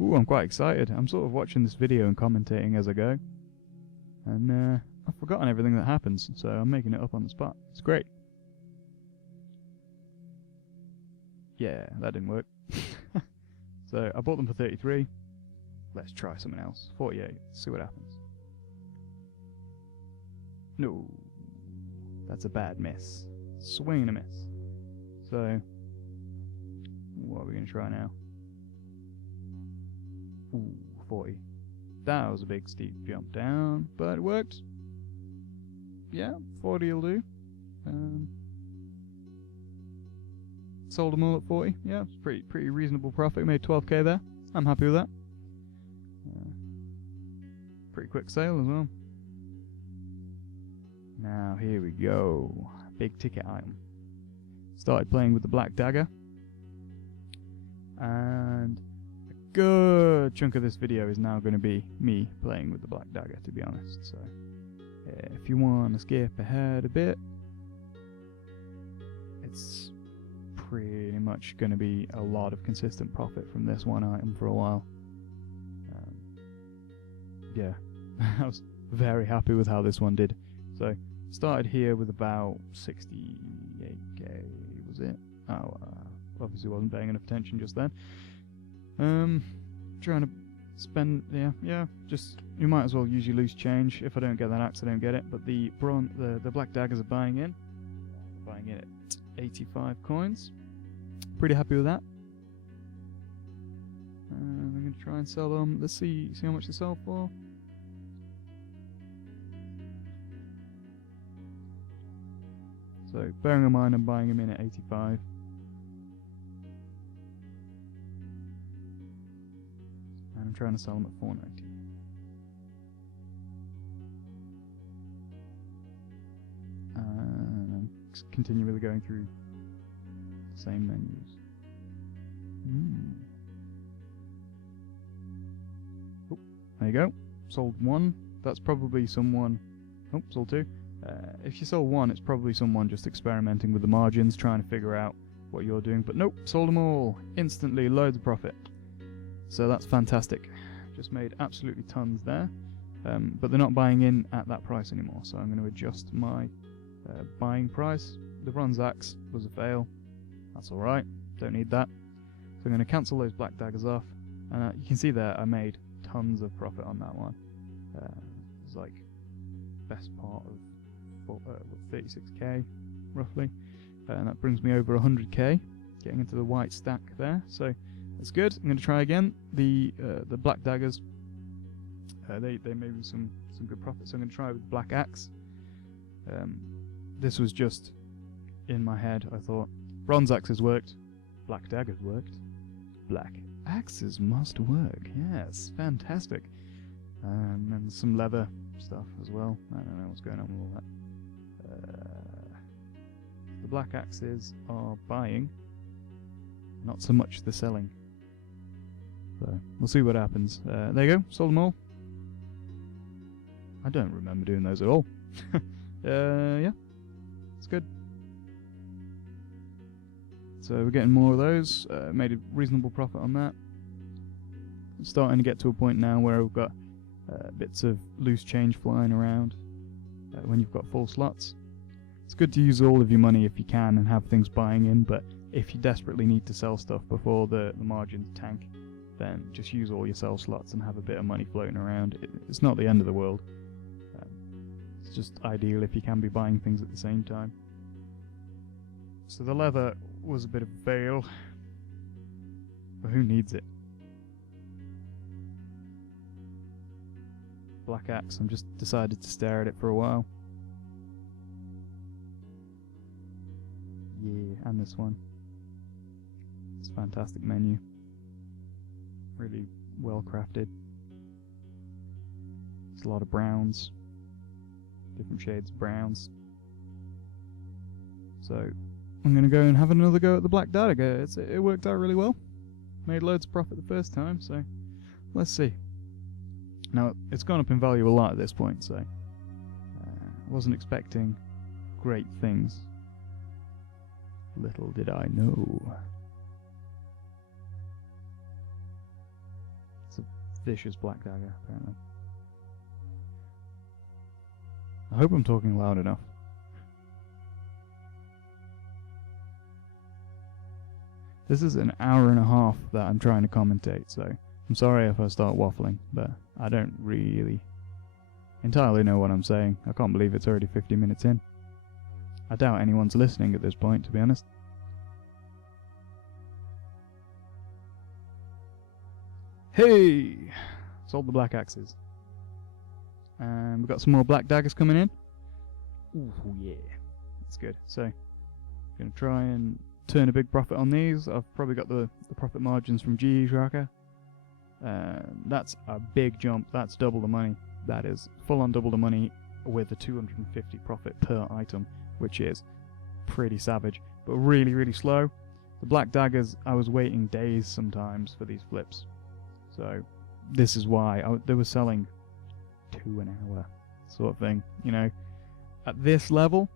Ooh, I'm quite excited. I'm sort of watching this video and commentating as I go. And I've forgotten everything that happens, so I'm making it up on the spot. It's great. Yeah, that didn't work. So I bought them for 33. Let's try something else. 48. See what happens. No. That's a bad miss. Swing and a miss. So, what are we going to try now? Ooh, 40. That was a big steep jump down, but it worked. Yeah, 40 will do. Sold them all at 40. Yeah, it's pretty reasonable profit. Made 12k there. I'm happy with that. Pretty quick sale as well. Now here we go. Big ticket item. Started playing with the black dagger, and a good chunk of this video is now going to be me playing with the black dagger, to be honest. So if you want to skip ahead a bit, it's pretty much going to be a lot of consistent profit from this one item for a while. Yeah, I was very happy with how this one did. So started here with about 68k, was it? Oh, obviously wasn't paying enough attention just then. Trying to spend, yeah, just, you might as well use your loose change. If I don't get that axe, I don't get it. But the black daggers are buying in. Buying in at 85 coins. Pretty happy with that. I'm going to try and sell them. Let's see how much they sell for. So, bearing in mind I'm buying them in at 85. And I'm trying to sell them at 490. And I'm continually going through the same menus. Oh, there you go. Sold one. That's probably someone. Oh, sold two. If you sell one, it's probably someone just experimenting with the margins, trying to figure out what you're doing. But nope, sold them all instantly, loads of profit. So that's fantastic. Just made absolutely tons there. But they're not buying in at that price anymore, so I'm going to adjust my buying price. The bronze axe was a fail. That's alright, don't need that. So I'm going to cancel those black daggers off. And you can see there I made tons of profit on that one. It's like best part of 36k roughly, and that brings me over 100k, getting into the white stack there, so that's good. I'm going to try again. The black daggers, they made me some good profit, so I'm going to try with the black axe. This was just in my head. I thought bronze axes worked, black daggers worked, black axes must work. Yes, fantastic. And some leather stuff as well. I don't know what's going on with all that. The black axes are buying, not so much the selling. So we'll see what happens. There you go, sold them all. I don't remember doing those at all. Yeah, it's good. So we're getting more of those. Made a reasonable profit on that. I'm starting to get to a point now where we've got bits of loose change flying around when you've got full slots. It's good to use all of your money if you can and have things buying in, but if you desperately need to sell stuff before the margins tank, then just use all your sell slots and have a bit of money floating around. It's not the end of the world. It's just ideal if you can be buying things at the same time. So the leather was a bit of a fail, but who needs it? Black axe, I'm just decided to stare at it for a while. Yeah, and this one. It's a fantastic menu. Really well crafted. There's a lot of browns. Different shades of browns. So, I'm going to go and have another go at the black dagger. It worked out really well. Made loads of profit the first time, so let's see. Now, it's gone up in value a lot at this point, so wasn't expecting great things. Little did I know. It's a vicious black dagger, apparently. I hope I'm talking loud enough. This is an hour and a half that I'm trying to commentate, so I'm sorry if I start waffling, but I don't really entirely know what I'm saying. I can't believe it's already 50 minutes in. I doubt anyone's listening at this point, to be honest. Hey! Sold the black axes. And we've got some more black daggers coming in. Ooh, yeah. That's good. So, I'm going to try and turn a big profit on these. I've probably got the profit margins from GE Tracker. That's a big jump. That's double the money. That is full on double the money with a 250 profit per item, which is pretty savage, but really, really slow. The black daggers, I was waiting days sometimes for these flips. So this is why they were selling 2 an hour sort of thing, you know. At this level,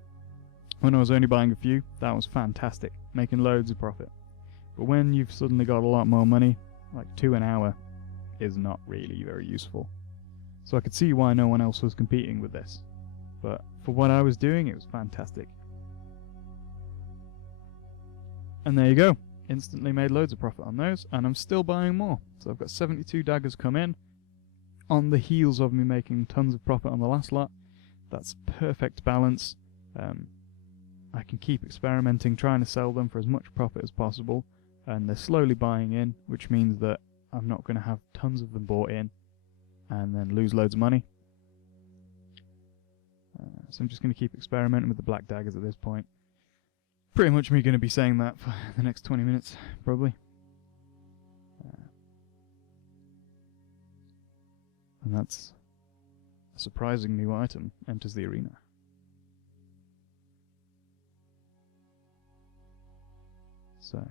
when I was only buying a few, that was fantastic, making loads of profit. But when you've suddenly got a lot more money, like 2 an hour is not really very useful. So I could see why no one else was competing with this. But for what I was doing, it was fantastic. And there you go. Instantly made loads of profit on those, and I'm still buying more. So I've got 72 daggers come in, on the heels of me making tons of profit on the last lot. That's perfect balance. I can keep experimenting, trying to sell them for as much profit as possible, and they're slowly buying in, which means that I'm not going to have tons of them bought in and then lose loads of money. So I'm just going to keep experimenting with the black daggers at this point. Pretty much me going to be saying that for the next 20 minutes, probably. And that's a surprising new item enters the arena. So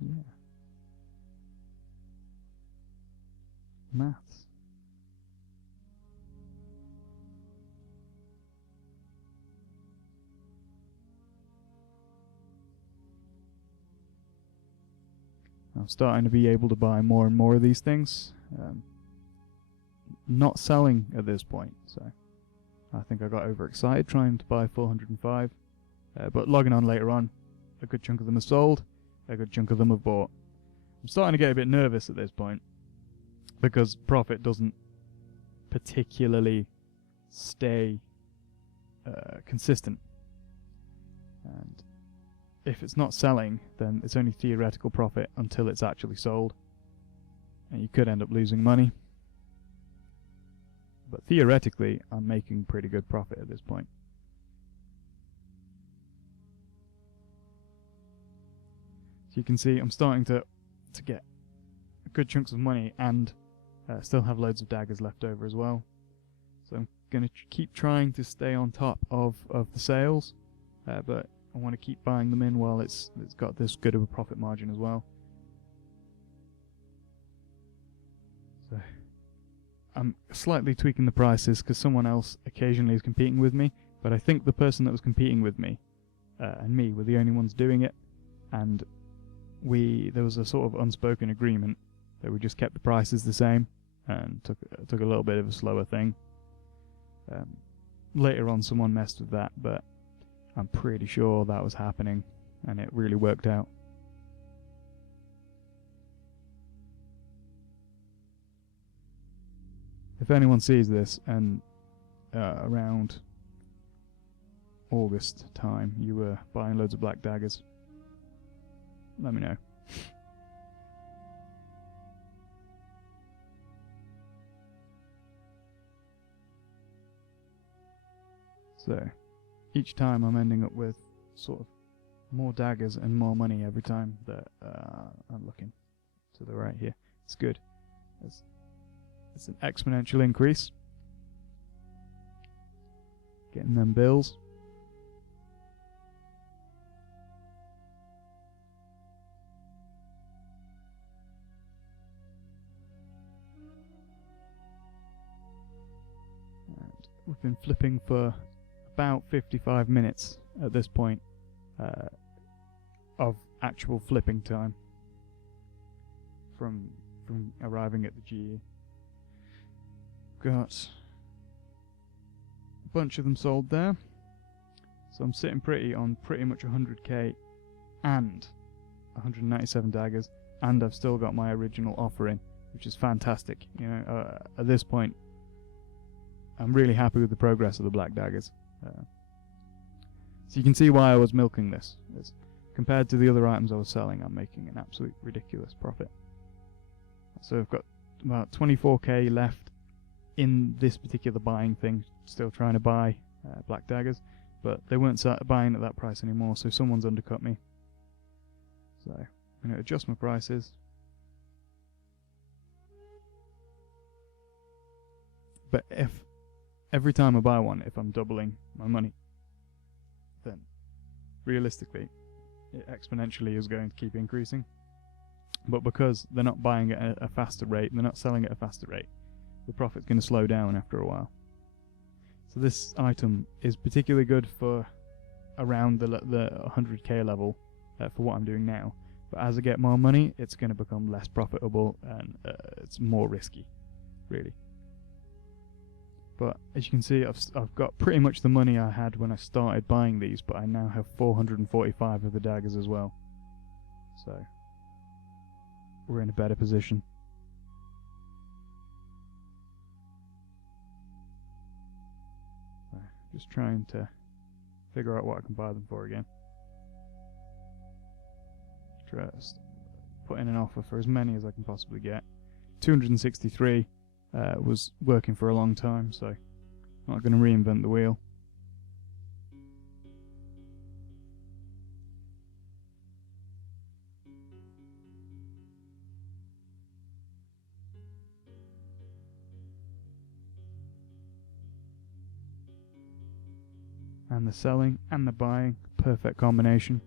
yeah. Maths. I'm starting to be able to buy more and more of these things. Not selling at this point, so I think I got overexcited trying to buy 405. But logging on later on, a good chunk of them are sold, a good chunk of them have bought. I'm starting to get a bit nervous at this point, because profit doesn't particularly stay consistent. And if it's not selling, then it's only theoretical profit until it's actually sold. And you could end up losing money. But theoretically, I'm making pretty good profit at this point. So you can see I'm starting to get good chunks of money and still have loads of daggers left over as well. So I'm going to keep trying to stay on top of the sales, but I want to keep buying them in while it's got this good of a profit margin as well. So I'm slightly tweaking the prices because someone else occasionally is competing with me, but I think the person that was competing with me and me were the only ones doing it, and there was a sort of unspoken agreement that we just kept the prices the same and took a little bit of a slower thing. Later on someone messed with that, but I'm pretty sure that was happening and it really worked out. If anyone sees this and around August time you were buying loads of black daggers, let me know. So each time I'm ending up with sort of more daggers and more money every time that I'm looking to the right here. It's good. It's an exponential increase. Getting them bills. we've been flipping for about 55 minutes at this point of actual flipping time from arriving at the GE. Got a bunch of them sold there, so I'm sitting pretty on pretty much 100k and 197 daggers, and I've still got my original offer in, which is fantastic. You know, at this point I'm really happy with the progress of the black daggers. So you can see why I was milking this. Compared to the other items I was selling, I'm making an absolute ridiculous profit. So I've got about 24k left in this particular buying thing, still trying to buy black daggers, but they weren't buying at that price anymore, so someone's undercut me. So I'm going to adjust my prices. But if every time I buy one, if I'm doubling my money, then realistically it exponentially is going to keep increasing. But because they're not buying at a faster rate, they're not selling at a faster rate, the profit's going to slow down after a while. So this item is particularly good for around the 100k level for what I'm doing now. But as I get more money, it's going to become less profitable and it's more risky, really. But as you can see, I've got pretty much the money I had when I started buying these, but I now have 445 of the daggers as well. So we're in a better position. Just trying to figure out what I can buy them for again. Just put in an offer for as many as I can possibly get. 263 was working for a long time, so I'm not going to reinvent the wheel. And the selling and the buying, perfect combination.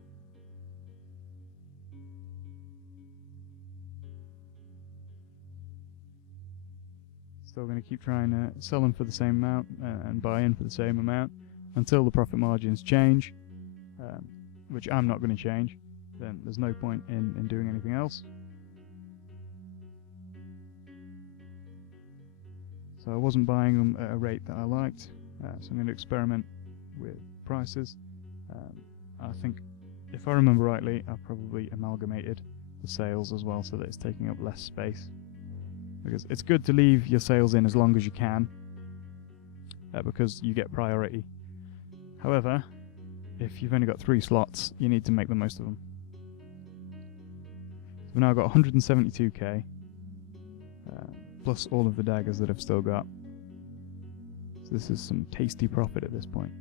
Still going to keep trying to sell them for the same amount and buy in for the same amount until the profit margins change, which I'm not going to change. Then there's no point in doing anything else. So I wasn't buying them at a rate that I liked, so I'm going to experiment with prices. I think, if I remember rightly, I've probably amalgamated the sales as well so that it's taking up less space, because it's good to leave your sales in as long as you can, because you get priority. However, if you've only got 3 slots, you need to make the most of them. So we've now got 172k plus all of the daggers that I've still got, so this is some tasty profit at this point.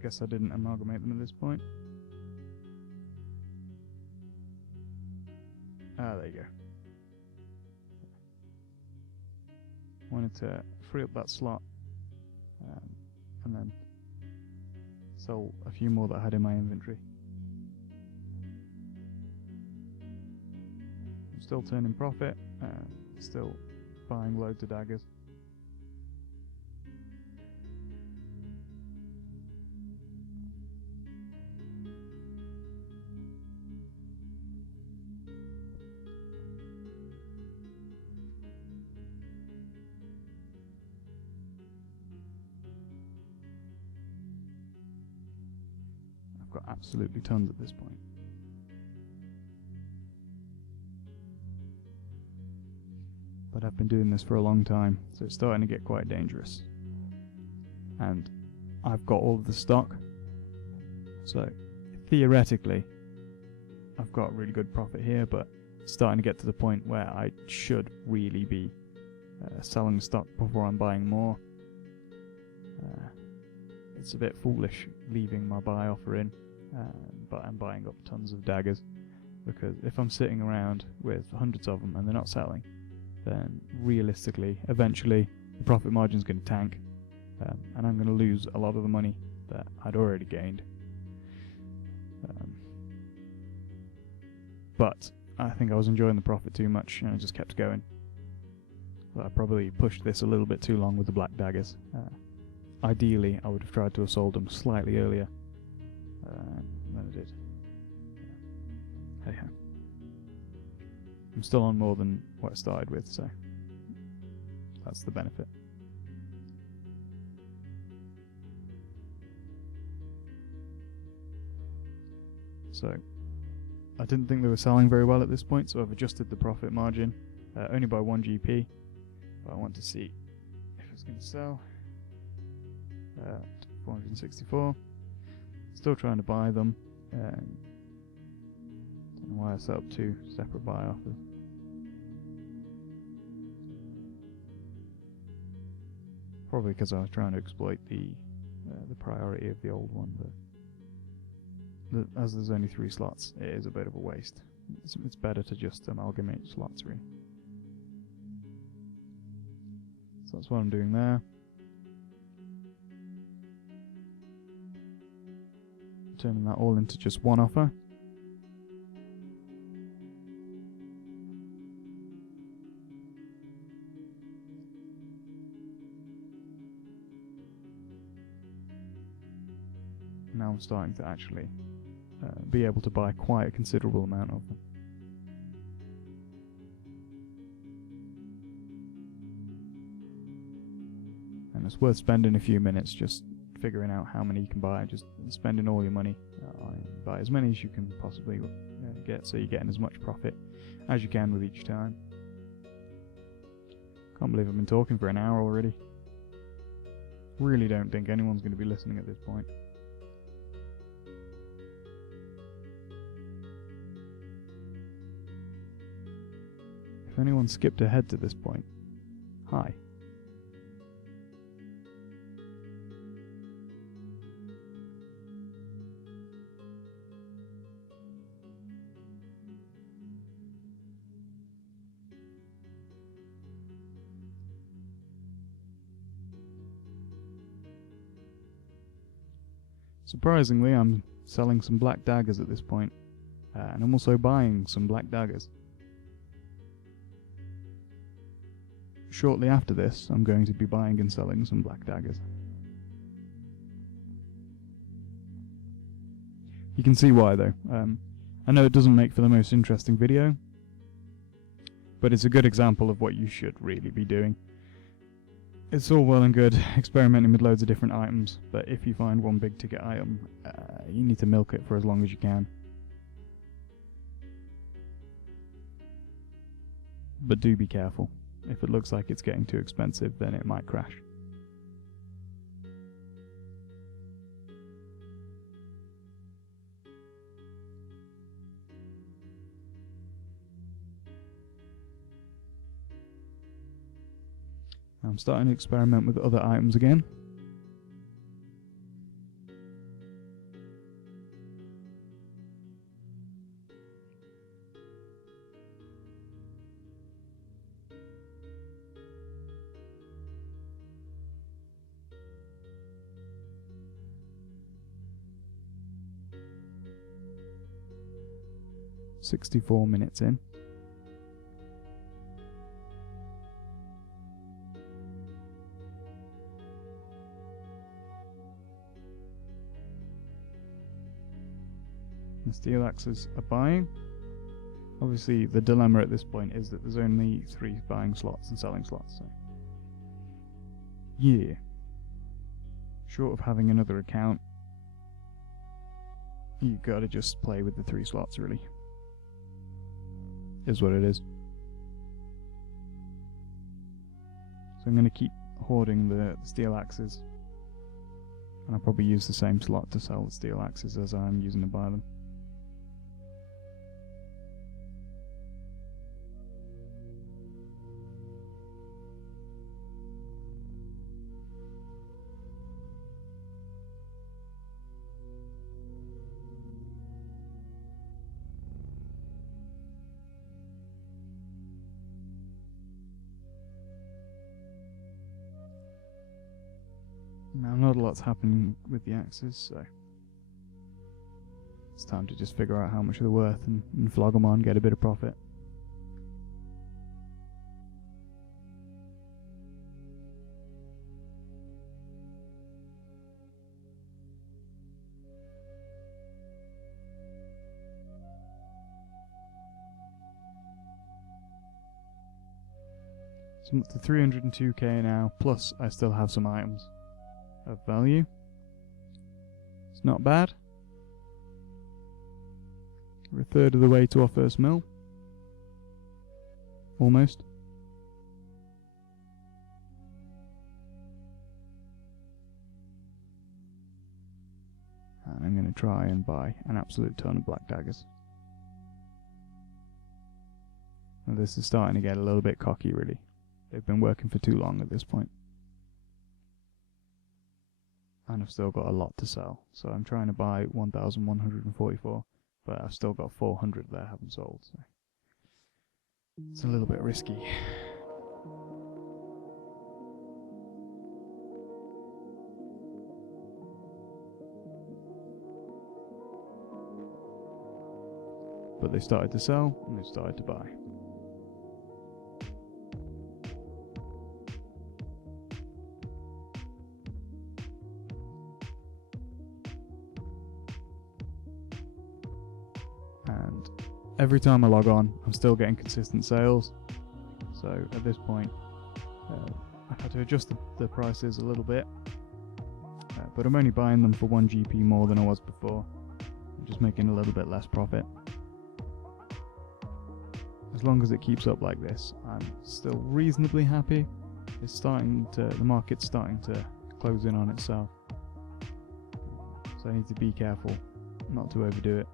Guess I didn't amalgamate them at this point. Ah, there you go. Wanted to free up that slot and then sell a few more that I had in my inventory. I'm still turning profit, still buying loads of daggers. I've got absolutely tons at this point. But I've been doing this for a long time, so it's starting to get quite dangerous. And I've got all of the stock, so theoretically I've got a really good profit here, but it's starting to get to the point where I should really be selling stock before I'm buying more. It's a bit foolish leaving my buy offer in, but I'm buying up tons of daggers, because if I'm sitting around with hundreds of them and they're not selling, then realistically, eventually, the profit margin is going to tank, and I'm going to lose a lot of the money that I'd already gained. But I think I was enjoying the profit too much, and I just kept going. So I probably pushed this a little bit too long with the black daggers. Ideally, I would have tried to have sold them slightly earlier than I did. Hey ho. I'm still on more than what I started with, so that's the benefit. So I didn't think they were selling very well at this point, so I've adjusted the profit margin only by 1 GP. But I want to see if it's going to sell. 464. Still trying to buy them. Don't know why I set up 2 separate buy offers. Probably because I was trying to exploit the priority of the old one, but as there's only 3 slots, it is a bit of a waste. It's better to just amalgamate slots, really. So that's what I'm doing there. Turning that all into just 1 offer. Now I'm starting to actually be able to buy quite a considerable amount of them. And it's worth spending a few minutes just figuring out how many you can buy, just spending all your money on buy as many as you can possibly get, so you're getting as much profit as you can with each time. Can't believe I've been talking for an hour already. Really don't think anyone's going to be listening at this point. If anyone skipped ahead to this point, hi. Surprisingly, I'm selling some black daggers at this point, and I'm also buying some black daggers. Shortly after this, I'm going to be buying and selling some black daggers. You can see why though. I know it doesn't make for the most interesting video, but it's a good example of what you should really be doing. It's all well and good experimenting with loads of different items, but if you find one big ticket item, you need to milk it for as long as you can. But do be careful. If it looks like it's getting too expensive, then it might crash. I'm starting to experiment with other items again. "64 minutes in. The steel axes are buying. Obviously the dilemma at this point is that there's only 3 buying slots and selling slots, so yeah. Short of having another account, you gotta just play with the 3 slots, really. Is what it is. So I'm gonna keep hoarding the steel axes, and I'll probably use the same slot to sell the steel axes as I'm using to buy them. Now, not a lot's happening with the axes, so it's time to just figure out how much they're worth and flog them on, get a bit of profit. So I'm up to 302k now, plus I still have some items of value. It's not bad. We're a third of the way to our first mill. Almost. And I'm going to try and buy an absolute ton of black daggers. Now this is starting to get a little bit cocky, really. They've been working for too long at this point. And I've still got a lot to sell. So I'm trying to buy 1,144, but I've still got 400 that I haven't sold. So it's a little bit risky. But they started to sell, and they started to buy. And every time I log on, I'm still getting consistent sales. So at this point, I've had to adjust the prices a little bit, but I'm only buying them for 1 GP more than I was before. I'm just making a little bit less profit. As long as it keeps up like this, I'm still reasonably happy. The market's starting to close in on itself. So I need to be careful not to overdo it.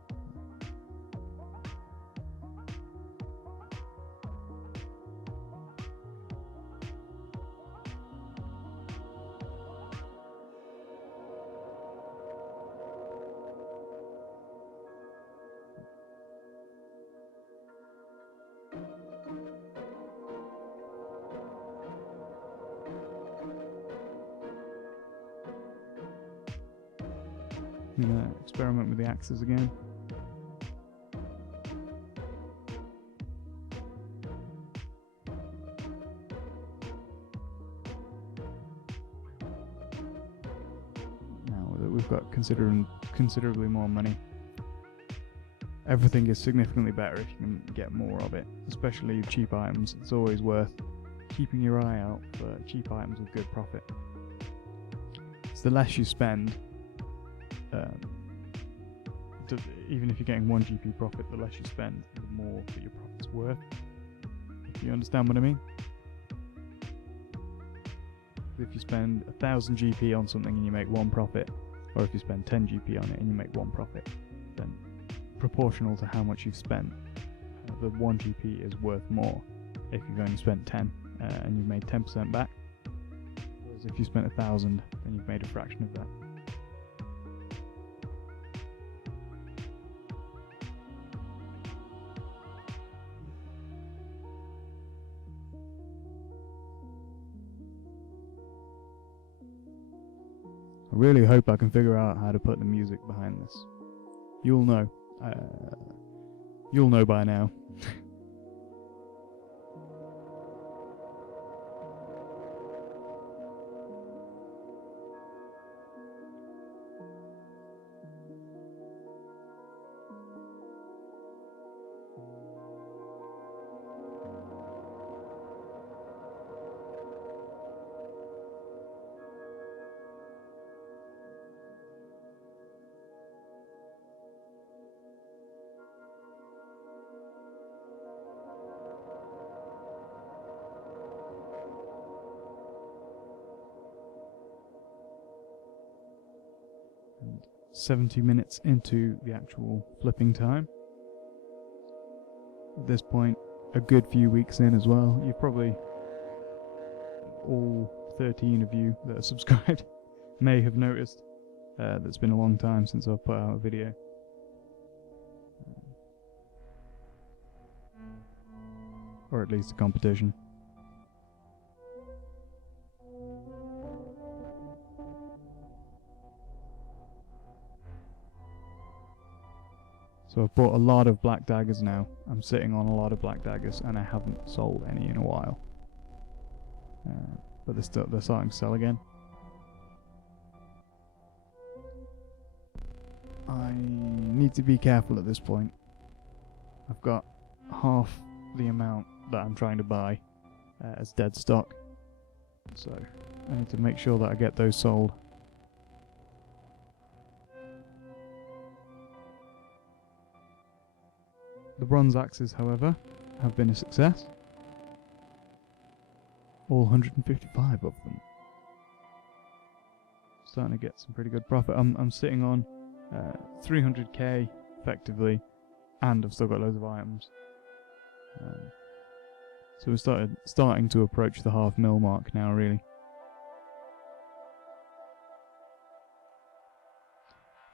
I'm going to experiment with the axes again. Now that we've got considerably more money, everything is significantly better if you can get more of it, especially cheap items. It's always worth keeping your eye out for cheap items with good profit. It's the less you spend, even if you're getting 1 GP profit, the less you spend, the more that your profit's worth. If you understand what I mean. If you spend 1,000 GP on something and you make 1 profit, or if you spend 10 GP on it and you make 1 profit, then proportional to how much you've spent, the 1 GP is worth more if you've only spent 10 and you've made 10% back. Whereas if you spent 1,000, then you've made a fraction of that. I really hope I can figure out how to put the music behind this. You'll know. You'll know by now. And 70 minutes into the actual flipping time. At this point, a good few weeks in as well. You've probably, all 13 of you that are subscribed, may have noticed that it's been a long time since I've put out a video. Or at least a competition. So I've bought a lot of black daggers now. I'm sitting on a lot of black daggers, and I haven't sold any in a while. But they're starting to sell again. I need to be careful at this point. I've got half the amount that I'm trying to buy as dead stock, so I need to make sure that I get those sold. The bronze axes, however, have been a success. All 155 of them. Starting to get some pretty good profit. I'm sitting on 300k effectively, and I've still got loads of items. So we're starting to approach the half mil mark now, really.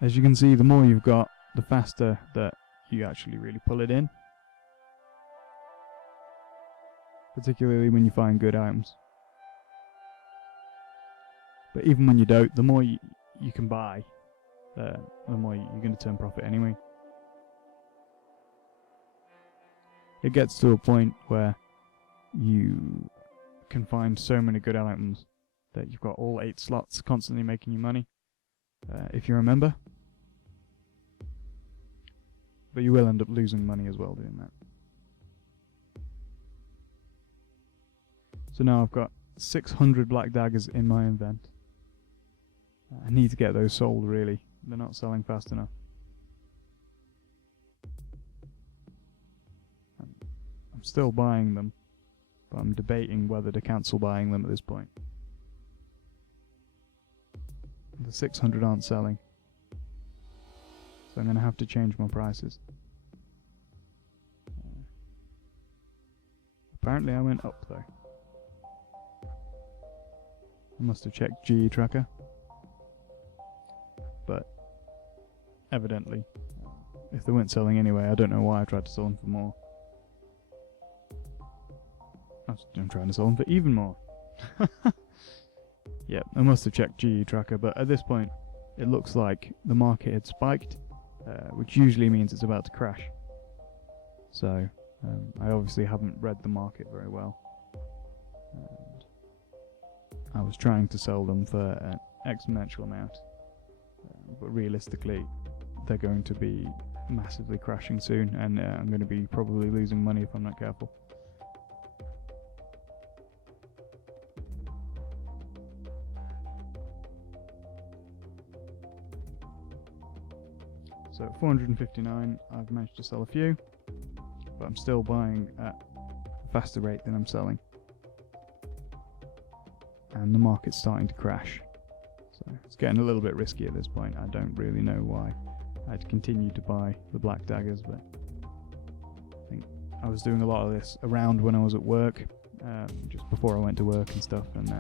As you can see, the more you've got, the faster that you actually really pull it in. Particularly when you find good items. But even when you don't, the more you can buy, the more you're going to turn profit anyway. It gets to a point where you can find so many good items that you've got all 8 slots constantly making you money, if you remember. But you will end up losing money as well doing that. So now I've got 600 black daggers in my invent. I need to get those sold, really. They're not selling fast enough. I'm still buying them, but I'm debating whether to cancel buying them at this point. The 600 aren't selling, so I'm going to have to change my prices. Apparently I went up though. I must have checked GE tracker, but evidently if they weren't selling anyway, I don't know why I tried to sell them for more. I'm trying to sell them for even more. Yeah, I must have checked GE tracker, but at this point it looks like the market had spiked, which usually means it's about to crash. So I obviously haven't read the market very well. And I was trying to sell them for an exponential amount, but realistically they're going to be massively crashing soon, and I'm going to be probably losing money if I'm not careful. So at 459 I've managed to sell a few, but I'm still buying at a faster rate than I'm selling. And the market's starting to crash. So it's getting a little bit risky at this point. I don't really know why I'd continue to buy the black daggers, but I think I was doing a lot of this around when I was at work, just before I went to work and stuff, and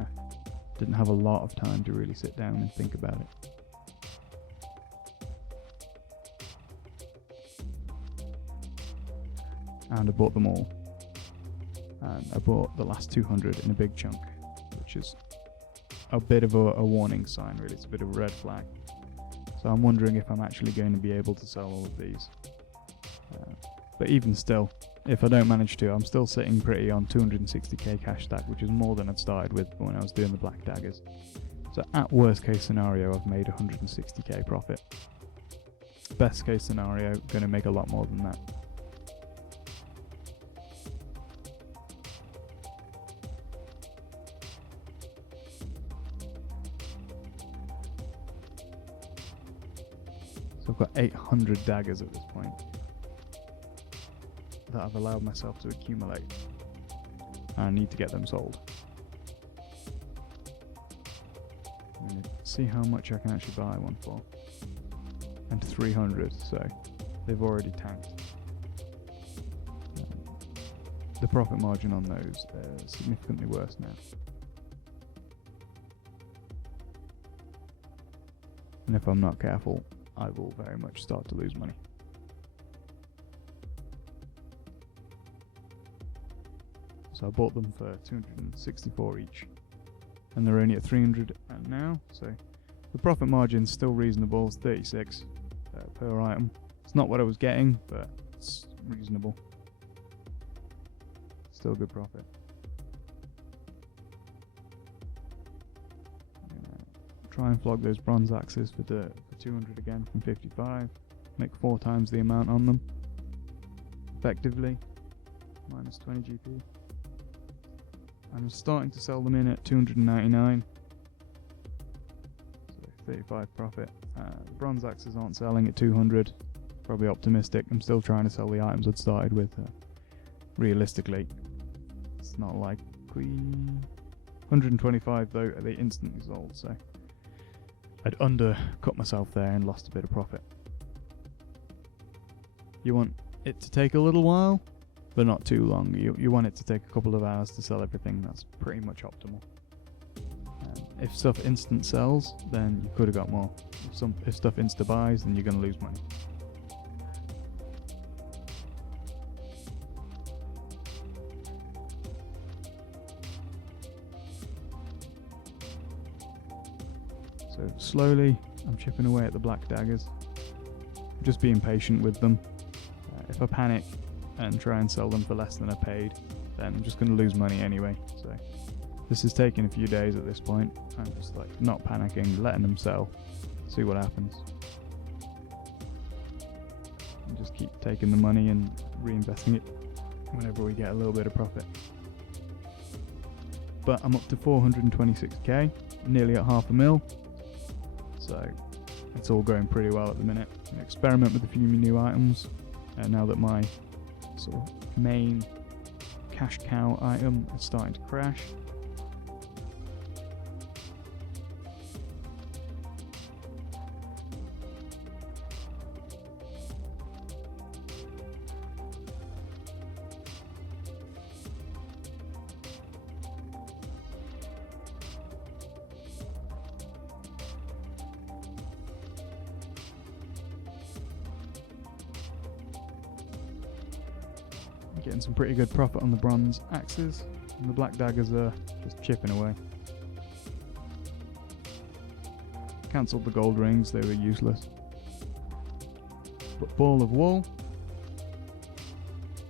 didn't have a lot of time to really sit down and think about it. And I bought them all. And I bought the last 200 in a big chunk, which is a bit of a warning sign, really. It's a bit of a red flag. So I'm wondering if I'm actually going to be able to sell all of these. But even still, if I don't manage to, I'm still sitting pretty on 260k cash stack, which is more than I'd started with when I was doing the black daggers. So at worst case scenario, I've made 160k profit. Best case scenario, going to make a lot more than that. So I've got 800 daggers at this point that I've allowed myself to accumulate, and I need to get them sold. I'm going to see how much I can actually buy one for. And 300, so they've already tanked. The profit margin on those is significantly worse now. And if I'm not careful, I will very much start to lose money. So I bought them for 264 each, and they're only at 300 now, so the profit margin's still reasonable. It's 36 per item, It's not what I was getting, but it's reasonable. Still good profit. Try and flog those bronze axes for 200 again from 55. Make 4 times the amount on them. Effectively, minus 20 GP. I'm starting to sell them in at 299. So 35 profit. The bronze axes aren't selling at 200. Probably optimistic. I'm still trying to sell the items I'd started with. Realistically, it's not likely. 125 though are they instantly sold, so I'd undercut myself there and lost a bit of profit. You want it to take a little while, but not too long. You want it to take a couple of hours to sell everything. That's pretty much optimal. If stuff instant sells, then you could have got more. If stuff insta buys, then you're going to lose money. So slowly, I'm chipping away at the black daggers. Just being patient with them. If I panic and try and sell them for less than I paid, then I'm just going to lose money anyway. So this is taking a few days at this point. I'm just like not panicking, letting them sell, see what happens. And just keep taking the money and reinvesting it whenever we get a little bit of profit. But I'm up to 426k, nearly at half a mil. So it's all going pretty well at the minute. I'm gonna experiment with a few new items. Now that my sort of main cash cow item is starting to crash. Getting some pretty good profit on the bronze axes, and the black daggers are just chipping away. Cancelled the gold rings, they were useless. But ball of wool,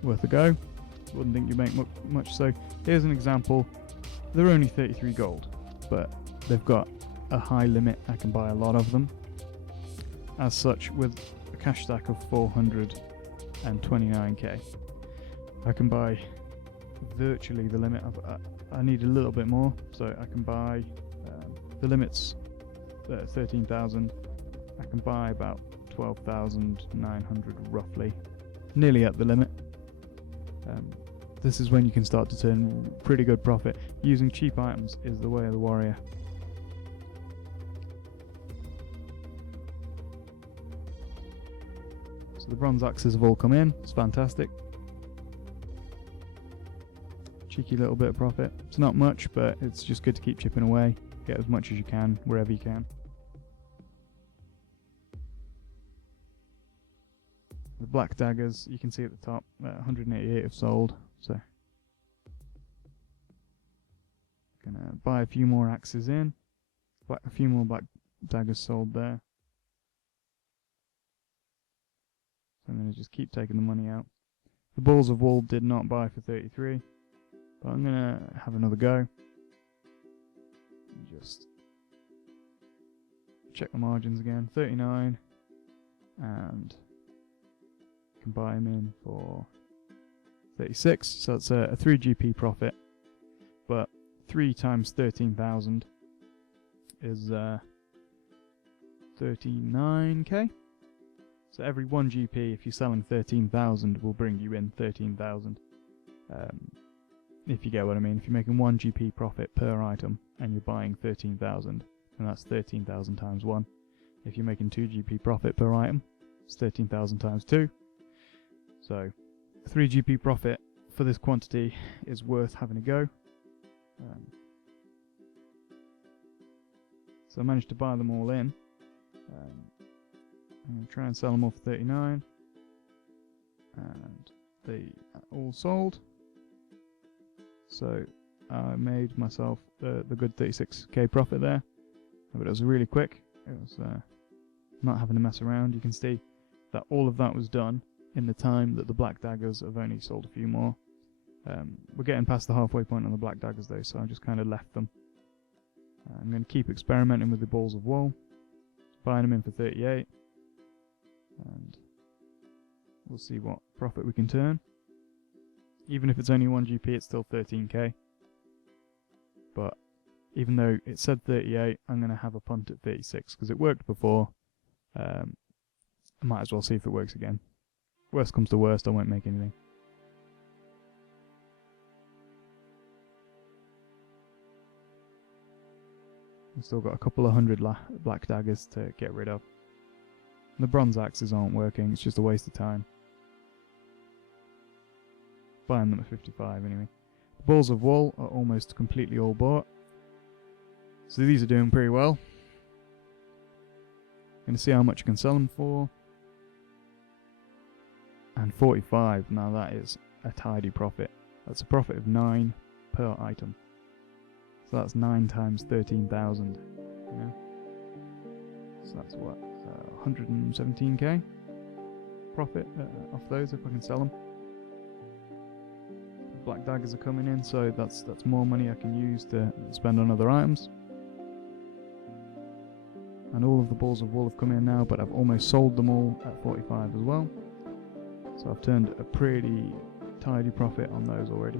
worth a go. Wouldn't think you make much. So here's an example. They're only 33 gold, but they've got a high limit. I can buy a lot of them. As such, with a cash stack of 429k. I can buy virtually the limit of, I need a little bit more, so I can buy, the limit's 13,000, I can buy about 12,900 roughly, nearly at the limit. This is when you can start to turn pretty good profit. Using cheap items is the way of the warrior. So the bronze axes have all come in, it's fantastic. Cheeky little bit of profit. It's not much, but it's just good to keep chipping away. Get as much as you can, wherever you can. The black daggers, you can see at the top, 188 have sold. So, gonna buy a few more axes in. A few more black daggers sold there. So I'm gonna just keep taking the money out. The balls of wool did not buy for 33. But I'm gonna have another go. Just check the margins again. 39, and can buy them in for 36. So it's a 3 GP profit. But 3 times 13,000 is 39k. So every 1 GP, if you're selling 13,000, will bring you in 13,000. If you get what I mean. If you're making 1 GP profit per item and you're buying 13,000, then that's 13,000 times 1. If you're making 2 GP profit per item, it's 13,000 times 2. So 3 GP profit for this quantity is worth having a go. So I managed to buy them all in. I'm going to try and sell them all for 39. And they are all sold. So I made myself the good 36k profit there, but it was really quick. It was not having to mess around. You can see that all of that was done in the time that the black daggers have only sold a few more. We're getting past the halfway point on the black daggers though, so I just kind of left them. I'm going to keep experimenting with the balls of wool, buying them in for 38, and we'll see what profit we can turn. Even if it's only 1 GP, it's still 13k. But even though it said 38, I'm going to have a punt at 36 because it worked before. I might as well see if it works again. Worst comes to worst, I won't make anything. We've still got a couple of hundred black daggers to get rid of. The bronze axes aren't working, it's just a waste of time. Buying them at 55 anyway. The balls of wool are almost completely all bought. So these are doing pretty well. Going to see how much I can sell them for. And 45, now that is a tidy profit. That's a profit of 9 per item. So that's 9 times 13,000. Yeah. So that's what, 117k profit off those if I can sell them. Black daggers are coming in, so that's more money I can use to spend on other items. And all of the balls of wool have come in now, but I've almost sold them all at 45 as well. So I've turned a pretty tidy profit on those already.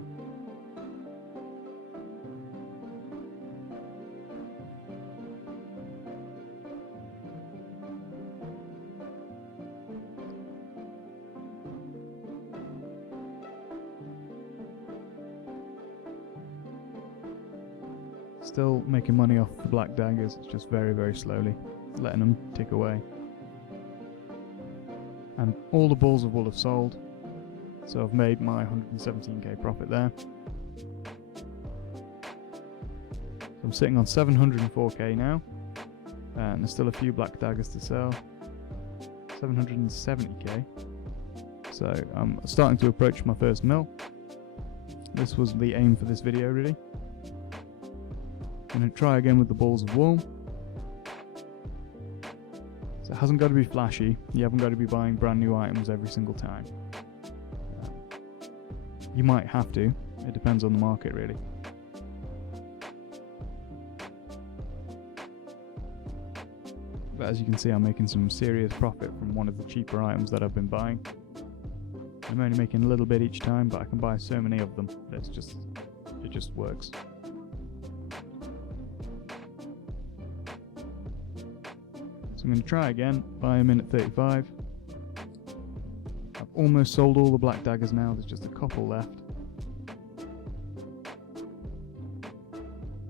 Still making money off the black daggers, it's just very, very slowly, letting them tick away. And all the balls of wool have sold, so I've made my 117k profit there. So I'm sitting on 704k now, and there's still a few black daggers to sell. 770k. So I'm starting to approach my first mill. This was the aim for this video really. I'm going to try again with the balls of wool. So it hasn't got to be flashy, you haven't got to be buying brand new items every single time. You might have to, it depends on the market really. But as you can see, I'm making some serious profit from one of the cheaper items that I've been buying. I'm only making a little bit each time, but I can buy so many of them that it just works. So I'm going to try again, buy them in at 35. I've almost sold all the black daggers now, there's just a couple left.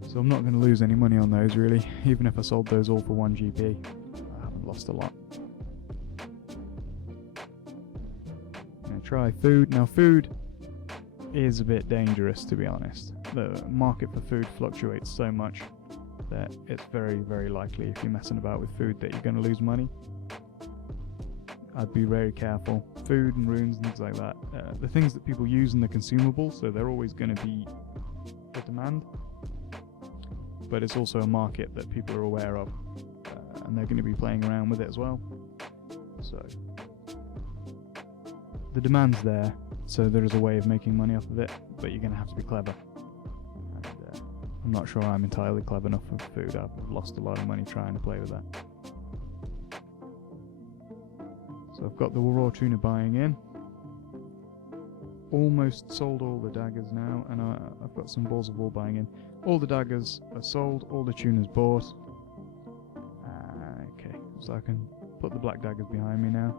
So I'm not going to lose any money on those really, even if I sold those all for 1 GP. I haven't lost a lot. I'm going to try food. Now food is a bit dangerous to be honest. The market for food fluctuates so much that it's very, very likely if you're messing about with food that you're going to lose money. I'd be very careful. Food and runes and things like that. The things that people use in the consumables, so they're always going to be the demand. But it's also a market that people are aware of, and they're going to be playing around with it as well. So the demand's there, so there is a way of making money off of it, but you're going to have to be clever. I'm not sure I'm entirely clever enough with food. I've lost a lot of money trying to play with that. So I've got the raw tuna buying in. Almost sold all the daggers now, and I've got some balls of wool buying in. All the daggers are sold, all the tuna's bought. Okay, so I can put the black daggers behind me now.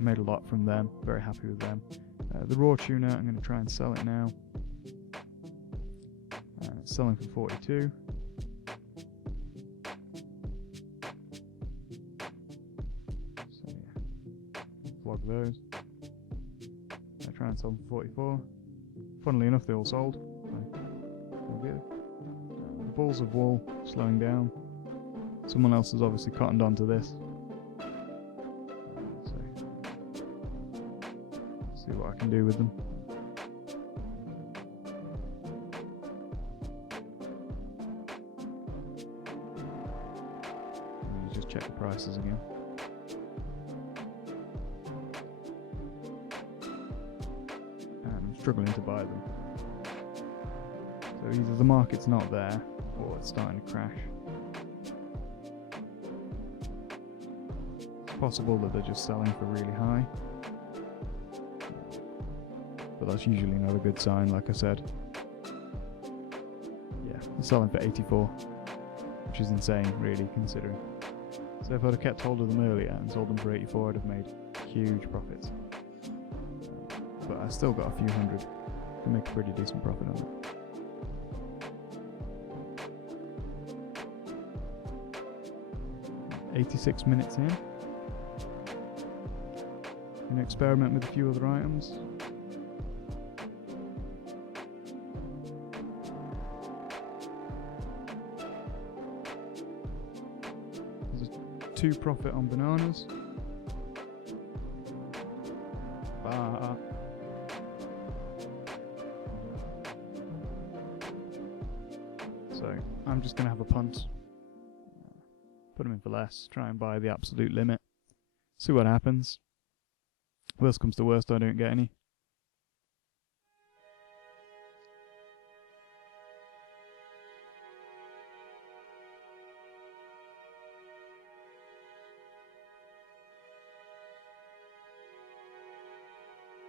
Made a lot from them, very happy with them. The raw tuna, I'm going to try and sell it now. It's selling for 42. So yeah, vlog those. I try and sell them for 44. Funnily enough, they all sold. So good. The balls of wool slowing down. Someone else has obviously cottoned onto this. So see what I can do with them. Check the prices again. struggling to buy them. So either the market's not there, or it's starting to crash. It's possible that they're just selling for really high, but that's usually not a good sign, like I said. Yeah, they're selling for 84, which is insane, really, considering. So if I'd have kept hold of them earlier and sold them for 84, I'd have made huge profits. But I still got a few hundred to make a pretty decent profit on it. $86 minutes in. Gonna experiment with a few other items. There's a 2 profit on bananas. So I'm just gonna have a punt. Put them in for less, try and buy the absolute limit. See what happens. Worst comes to worst, I don't get any.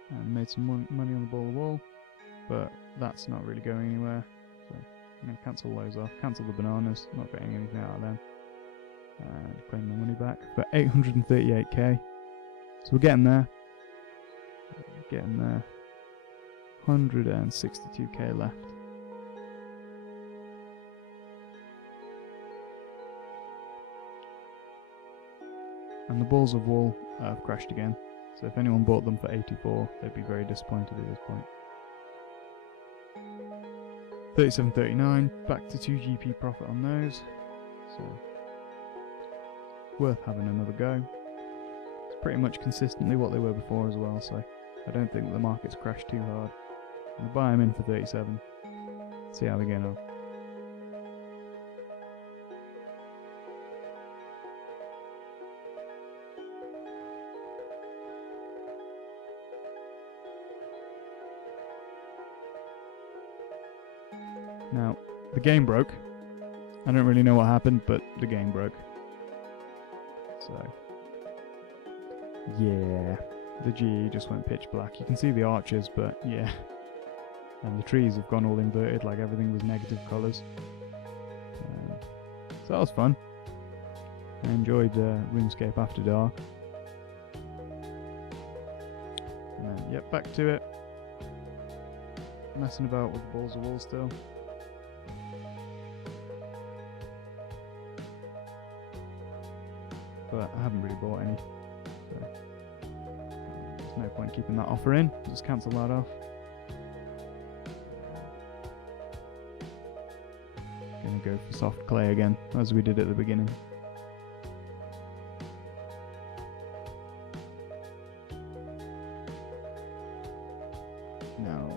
And made some money on the ball of wool, but that's not really going anywhere. So I'm going to cancel those off. Cancel the bananas, not getting anything out of them. And claim my money back for 838k. So we're getting there. Getting there. 162k left. And the balls of wool have crashed again. So if anyone bought them for 84, they'd be very disappointed at this point. 37.39, back to 2 GP profit on those. So worth having another go. It's pretty much consistently what they were before as well, so I don't think the market's crashed too hard. I'm gonna buy them in for 37. See how they get on. Now, the game broke. I don't really know what happened, but the game broke. So, yeah, the GE just went pitch black. You can see the arches, but yeah. And the trees have gone all inverted, like everything was negative colours. So that was fun. I enjoyed RuneScape After Dark. And then, yep, back to it. Messing about with the balls of wool still. But I haven't really bought any, so there's no point keeping that offer in. Just cancel that off. Gonna go for soft clay again, as we did at the beginning. Now,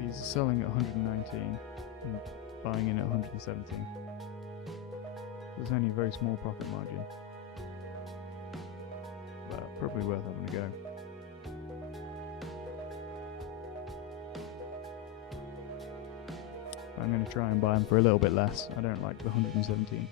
these are selling at 119 and buying in at 117. There's only a very small profit margin. Probably worth having a go. I'm going to try and buy them for a little bit less. I don't like the 117.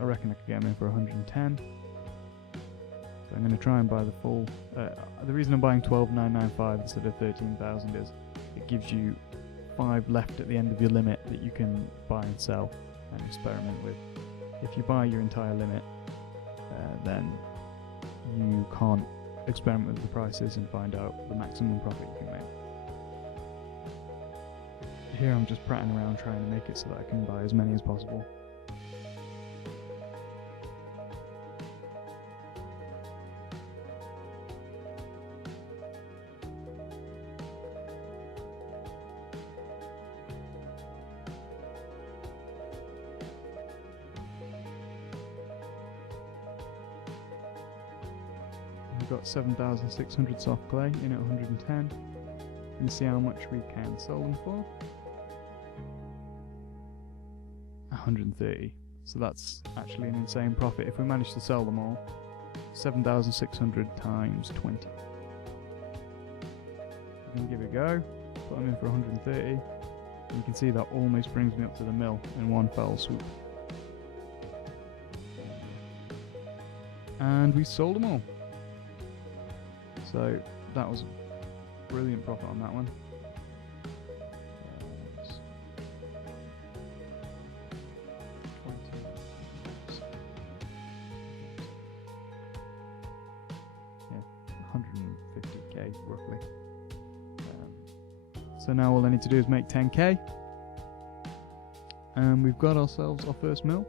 I reckon I could get them in for 110. So I'm going to try and buy the full. The reason I'm buying 12,995 instead of 13,000 is it gives you 5 left at the end of your limit that you can buy and sell and experiment with. If you buy your entire limit, then you can't experiment with the prices and find out the maximum profit you can make. Here I'm just prattling around trying to make it so that I can buy as many as possible. We've got 7,600 soft clay in at 110. And see how much we can sell them for. 130. So that's actually an insane profit if we manage to sell them all. 7,600 times 20. I'm going to give it a go, put them in for 130, and you can see that almost brings me up to the mill in one fell swoop. And we sold them all. So that was a brilliant profit on that one. Yeah, 150k roughly. So now all I need to do is make 10k, and we've got ourselves our first mill.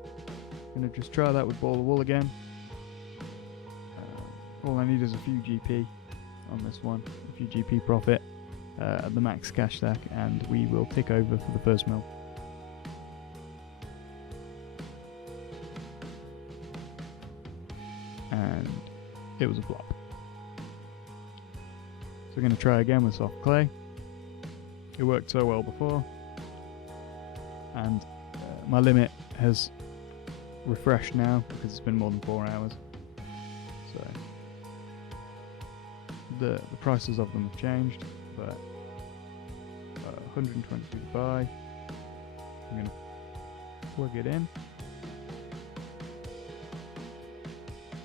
Gonna just try that with ball of wool again. All I need is a few GP on this one, a few GP profit at the max cash stack, and we will tick over for the first mill. And it was a flop. So we're going to try again with soft clay. It worked so well before, and my limit has refreshed now because it's been more than 4 hours. So the prices of them have changed, but 120 to buy. I'm going to plug it in.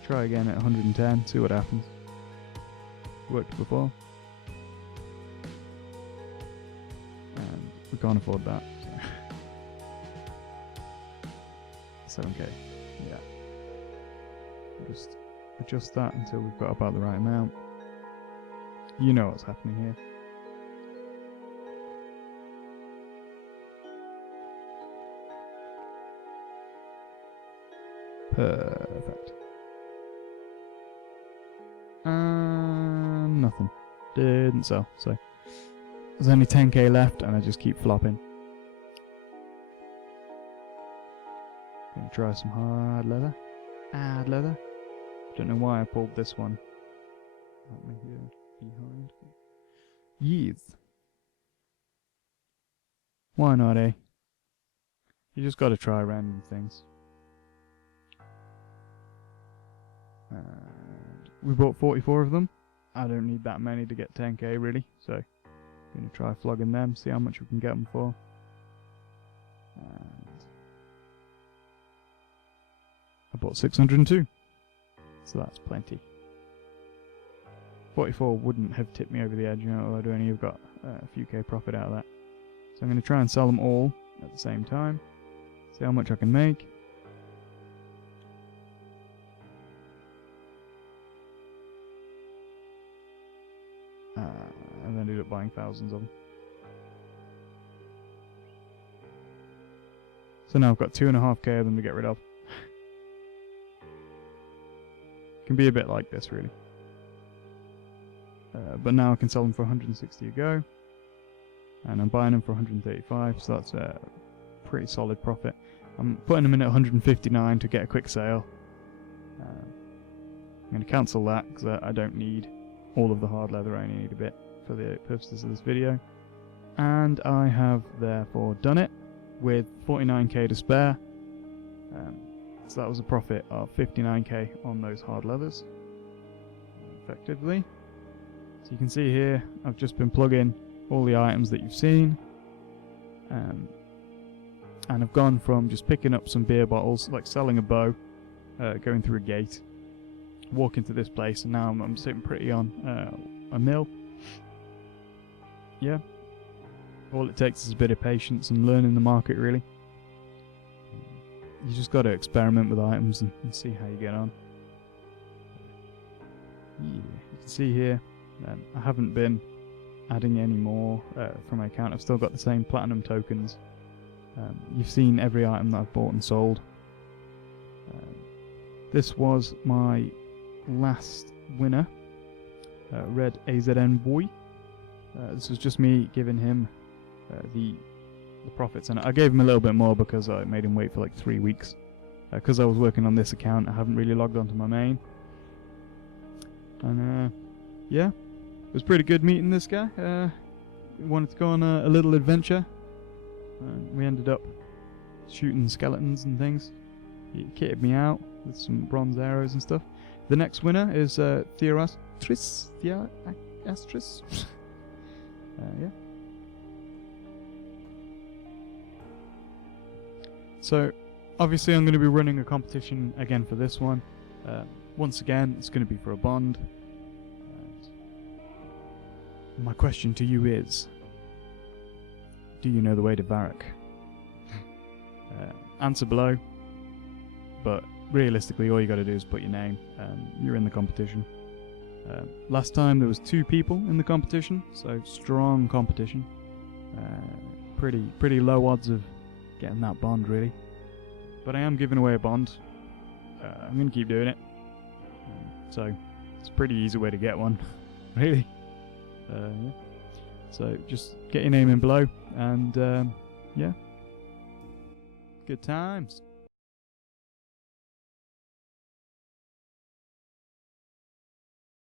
Try again at 110, see what happens. Worked before. And we can't afford that. So. 7k, yeah. Just adjust that until we've got about the right amount. You know what's happening here. Perfect. Nothing. Didn't sell, so there's only 10k left and I just keep flopping. Gonna try some hard leather. Hard leather. Don't know why I pulled this one. Let me here behind. Yes. Why not, eh? You just gotta try random things. And we bought 44 of them. I don't need that many to get 10k really, so I'm gonna try flogging them, see how much we can get them for. And I bought 602, so that's plenty. 44 wouldn't have tipped me over the edge, you know, I'd only have got a few k profit out of that. So I'm going to try and sell them all at the same time, see how much I can make. And ended up buying thousands of them. So now I've got 2.5k of them to get rid of. Can be a bit like this really. But now I can sell them for 160 a go, and I'm buying them for 135, so that's a pretty solid profit. I'm putting them in at 159 to get a quick sale. I'm going to cancel that because I don't need all of the hard leather, I only need a bit for the purposes of this video. And I have therefore done it with 49k to spare. So that was a profit of 59k on those hard leathers, effectively. So you can see here, I've just been plugging all the items that you've seen, and I've gone from just picking up some beer bottles, like selling a bow, going through a gate, walking to this place, and now I'm sitting pretty on a mill. Yeah, all it takes is a bit of patience and learning the market really. You just got to experiment with items and see how you get on. Yeah, you can see here, I haven't been adding any more from my account. I've still got the same platinum tokens. You've seen every item that I've bought and sold. This was my last winner, Red AZN Boy. This was just me giving him the profits, and I gave him a little bit more because I made him wait for like 3 weeks. Because I was working on this account, I haven't really logged onto my main. And yeah, it was pretty good meeting this guy. We wanted to go on a little adventure, and we ended up shooting skeletons and things. He kitted me out with some bronze arrows and stuff. The next winner is Theorastris. Yeah. So, obviously I'm going to be running a competition again for this one. Once again, it's going to be for a bond. And my question to you is, do you know the way to Varrock? Answer below, but realistically all you got to do is put your name and you're in the competition. Last time there was 2 people in the competition, so strong competition. Pretty low odds of getting that bond, really. But I am giving away a bond. I'm going to keep doing it. So it's a pretty easy way to get one, really. Yeah. So just get your name in below, and yeah, good times.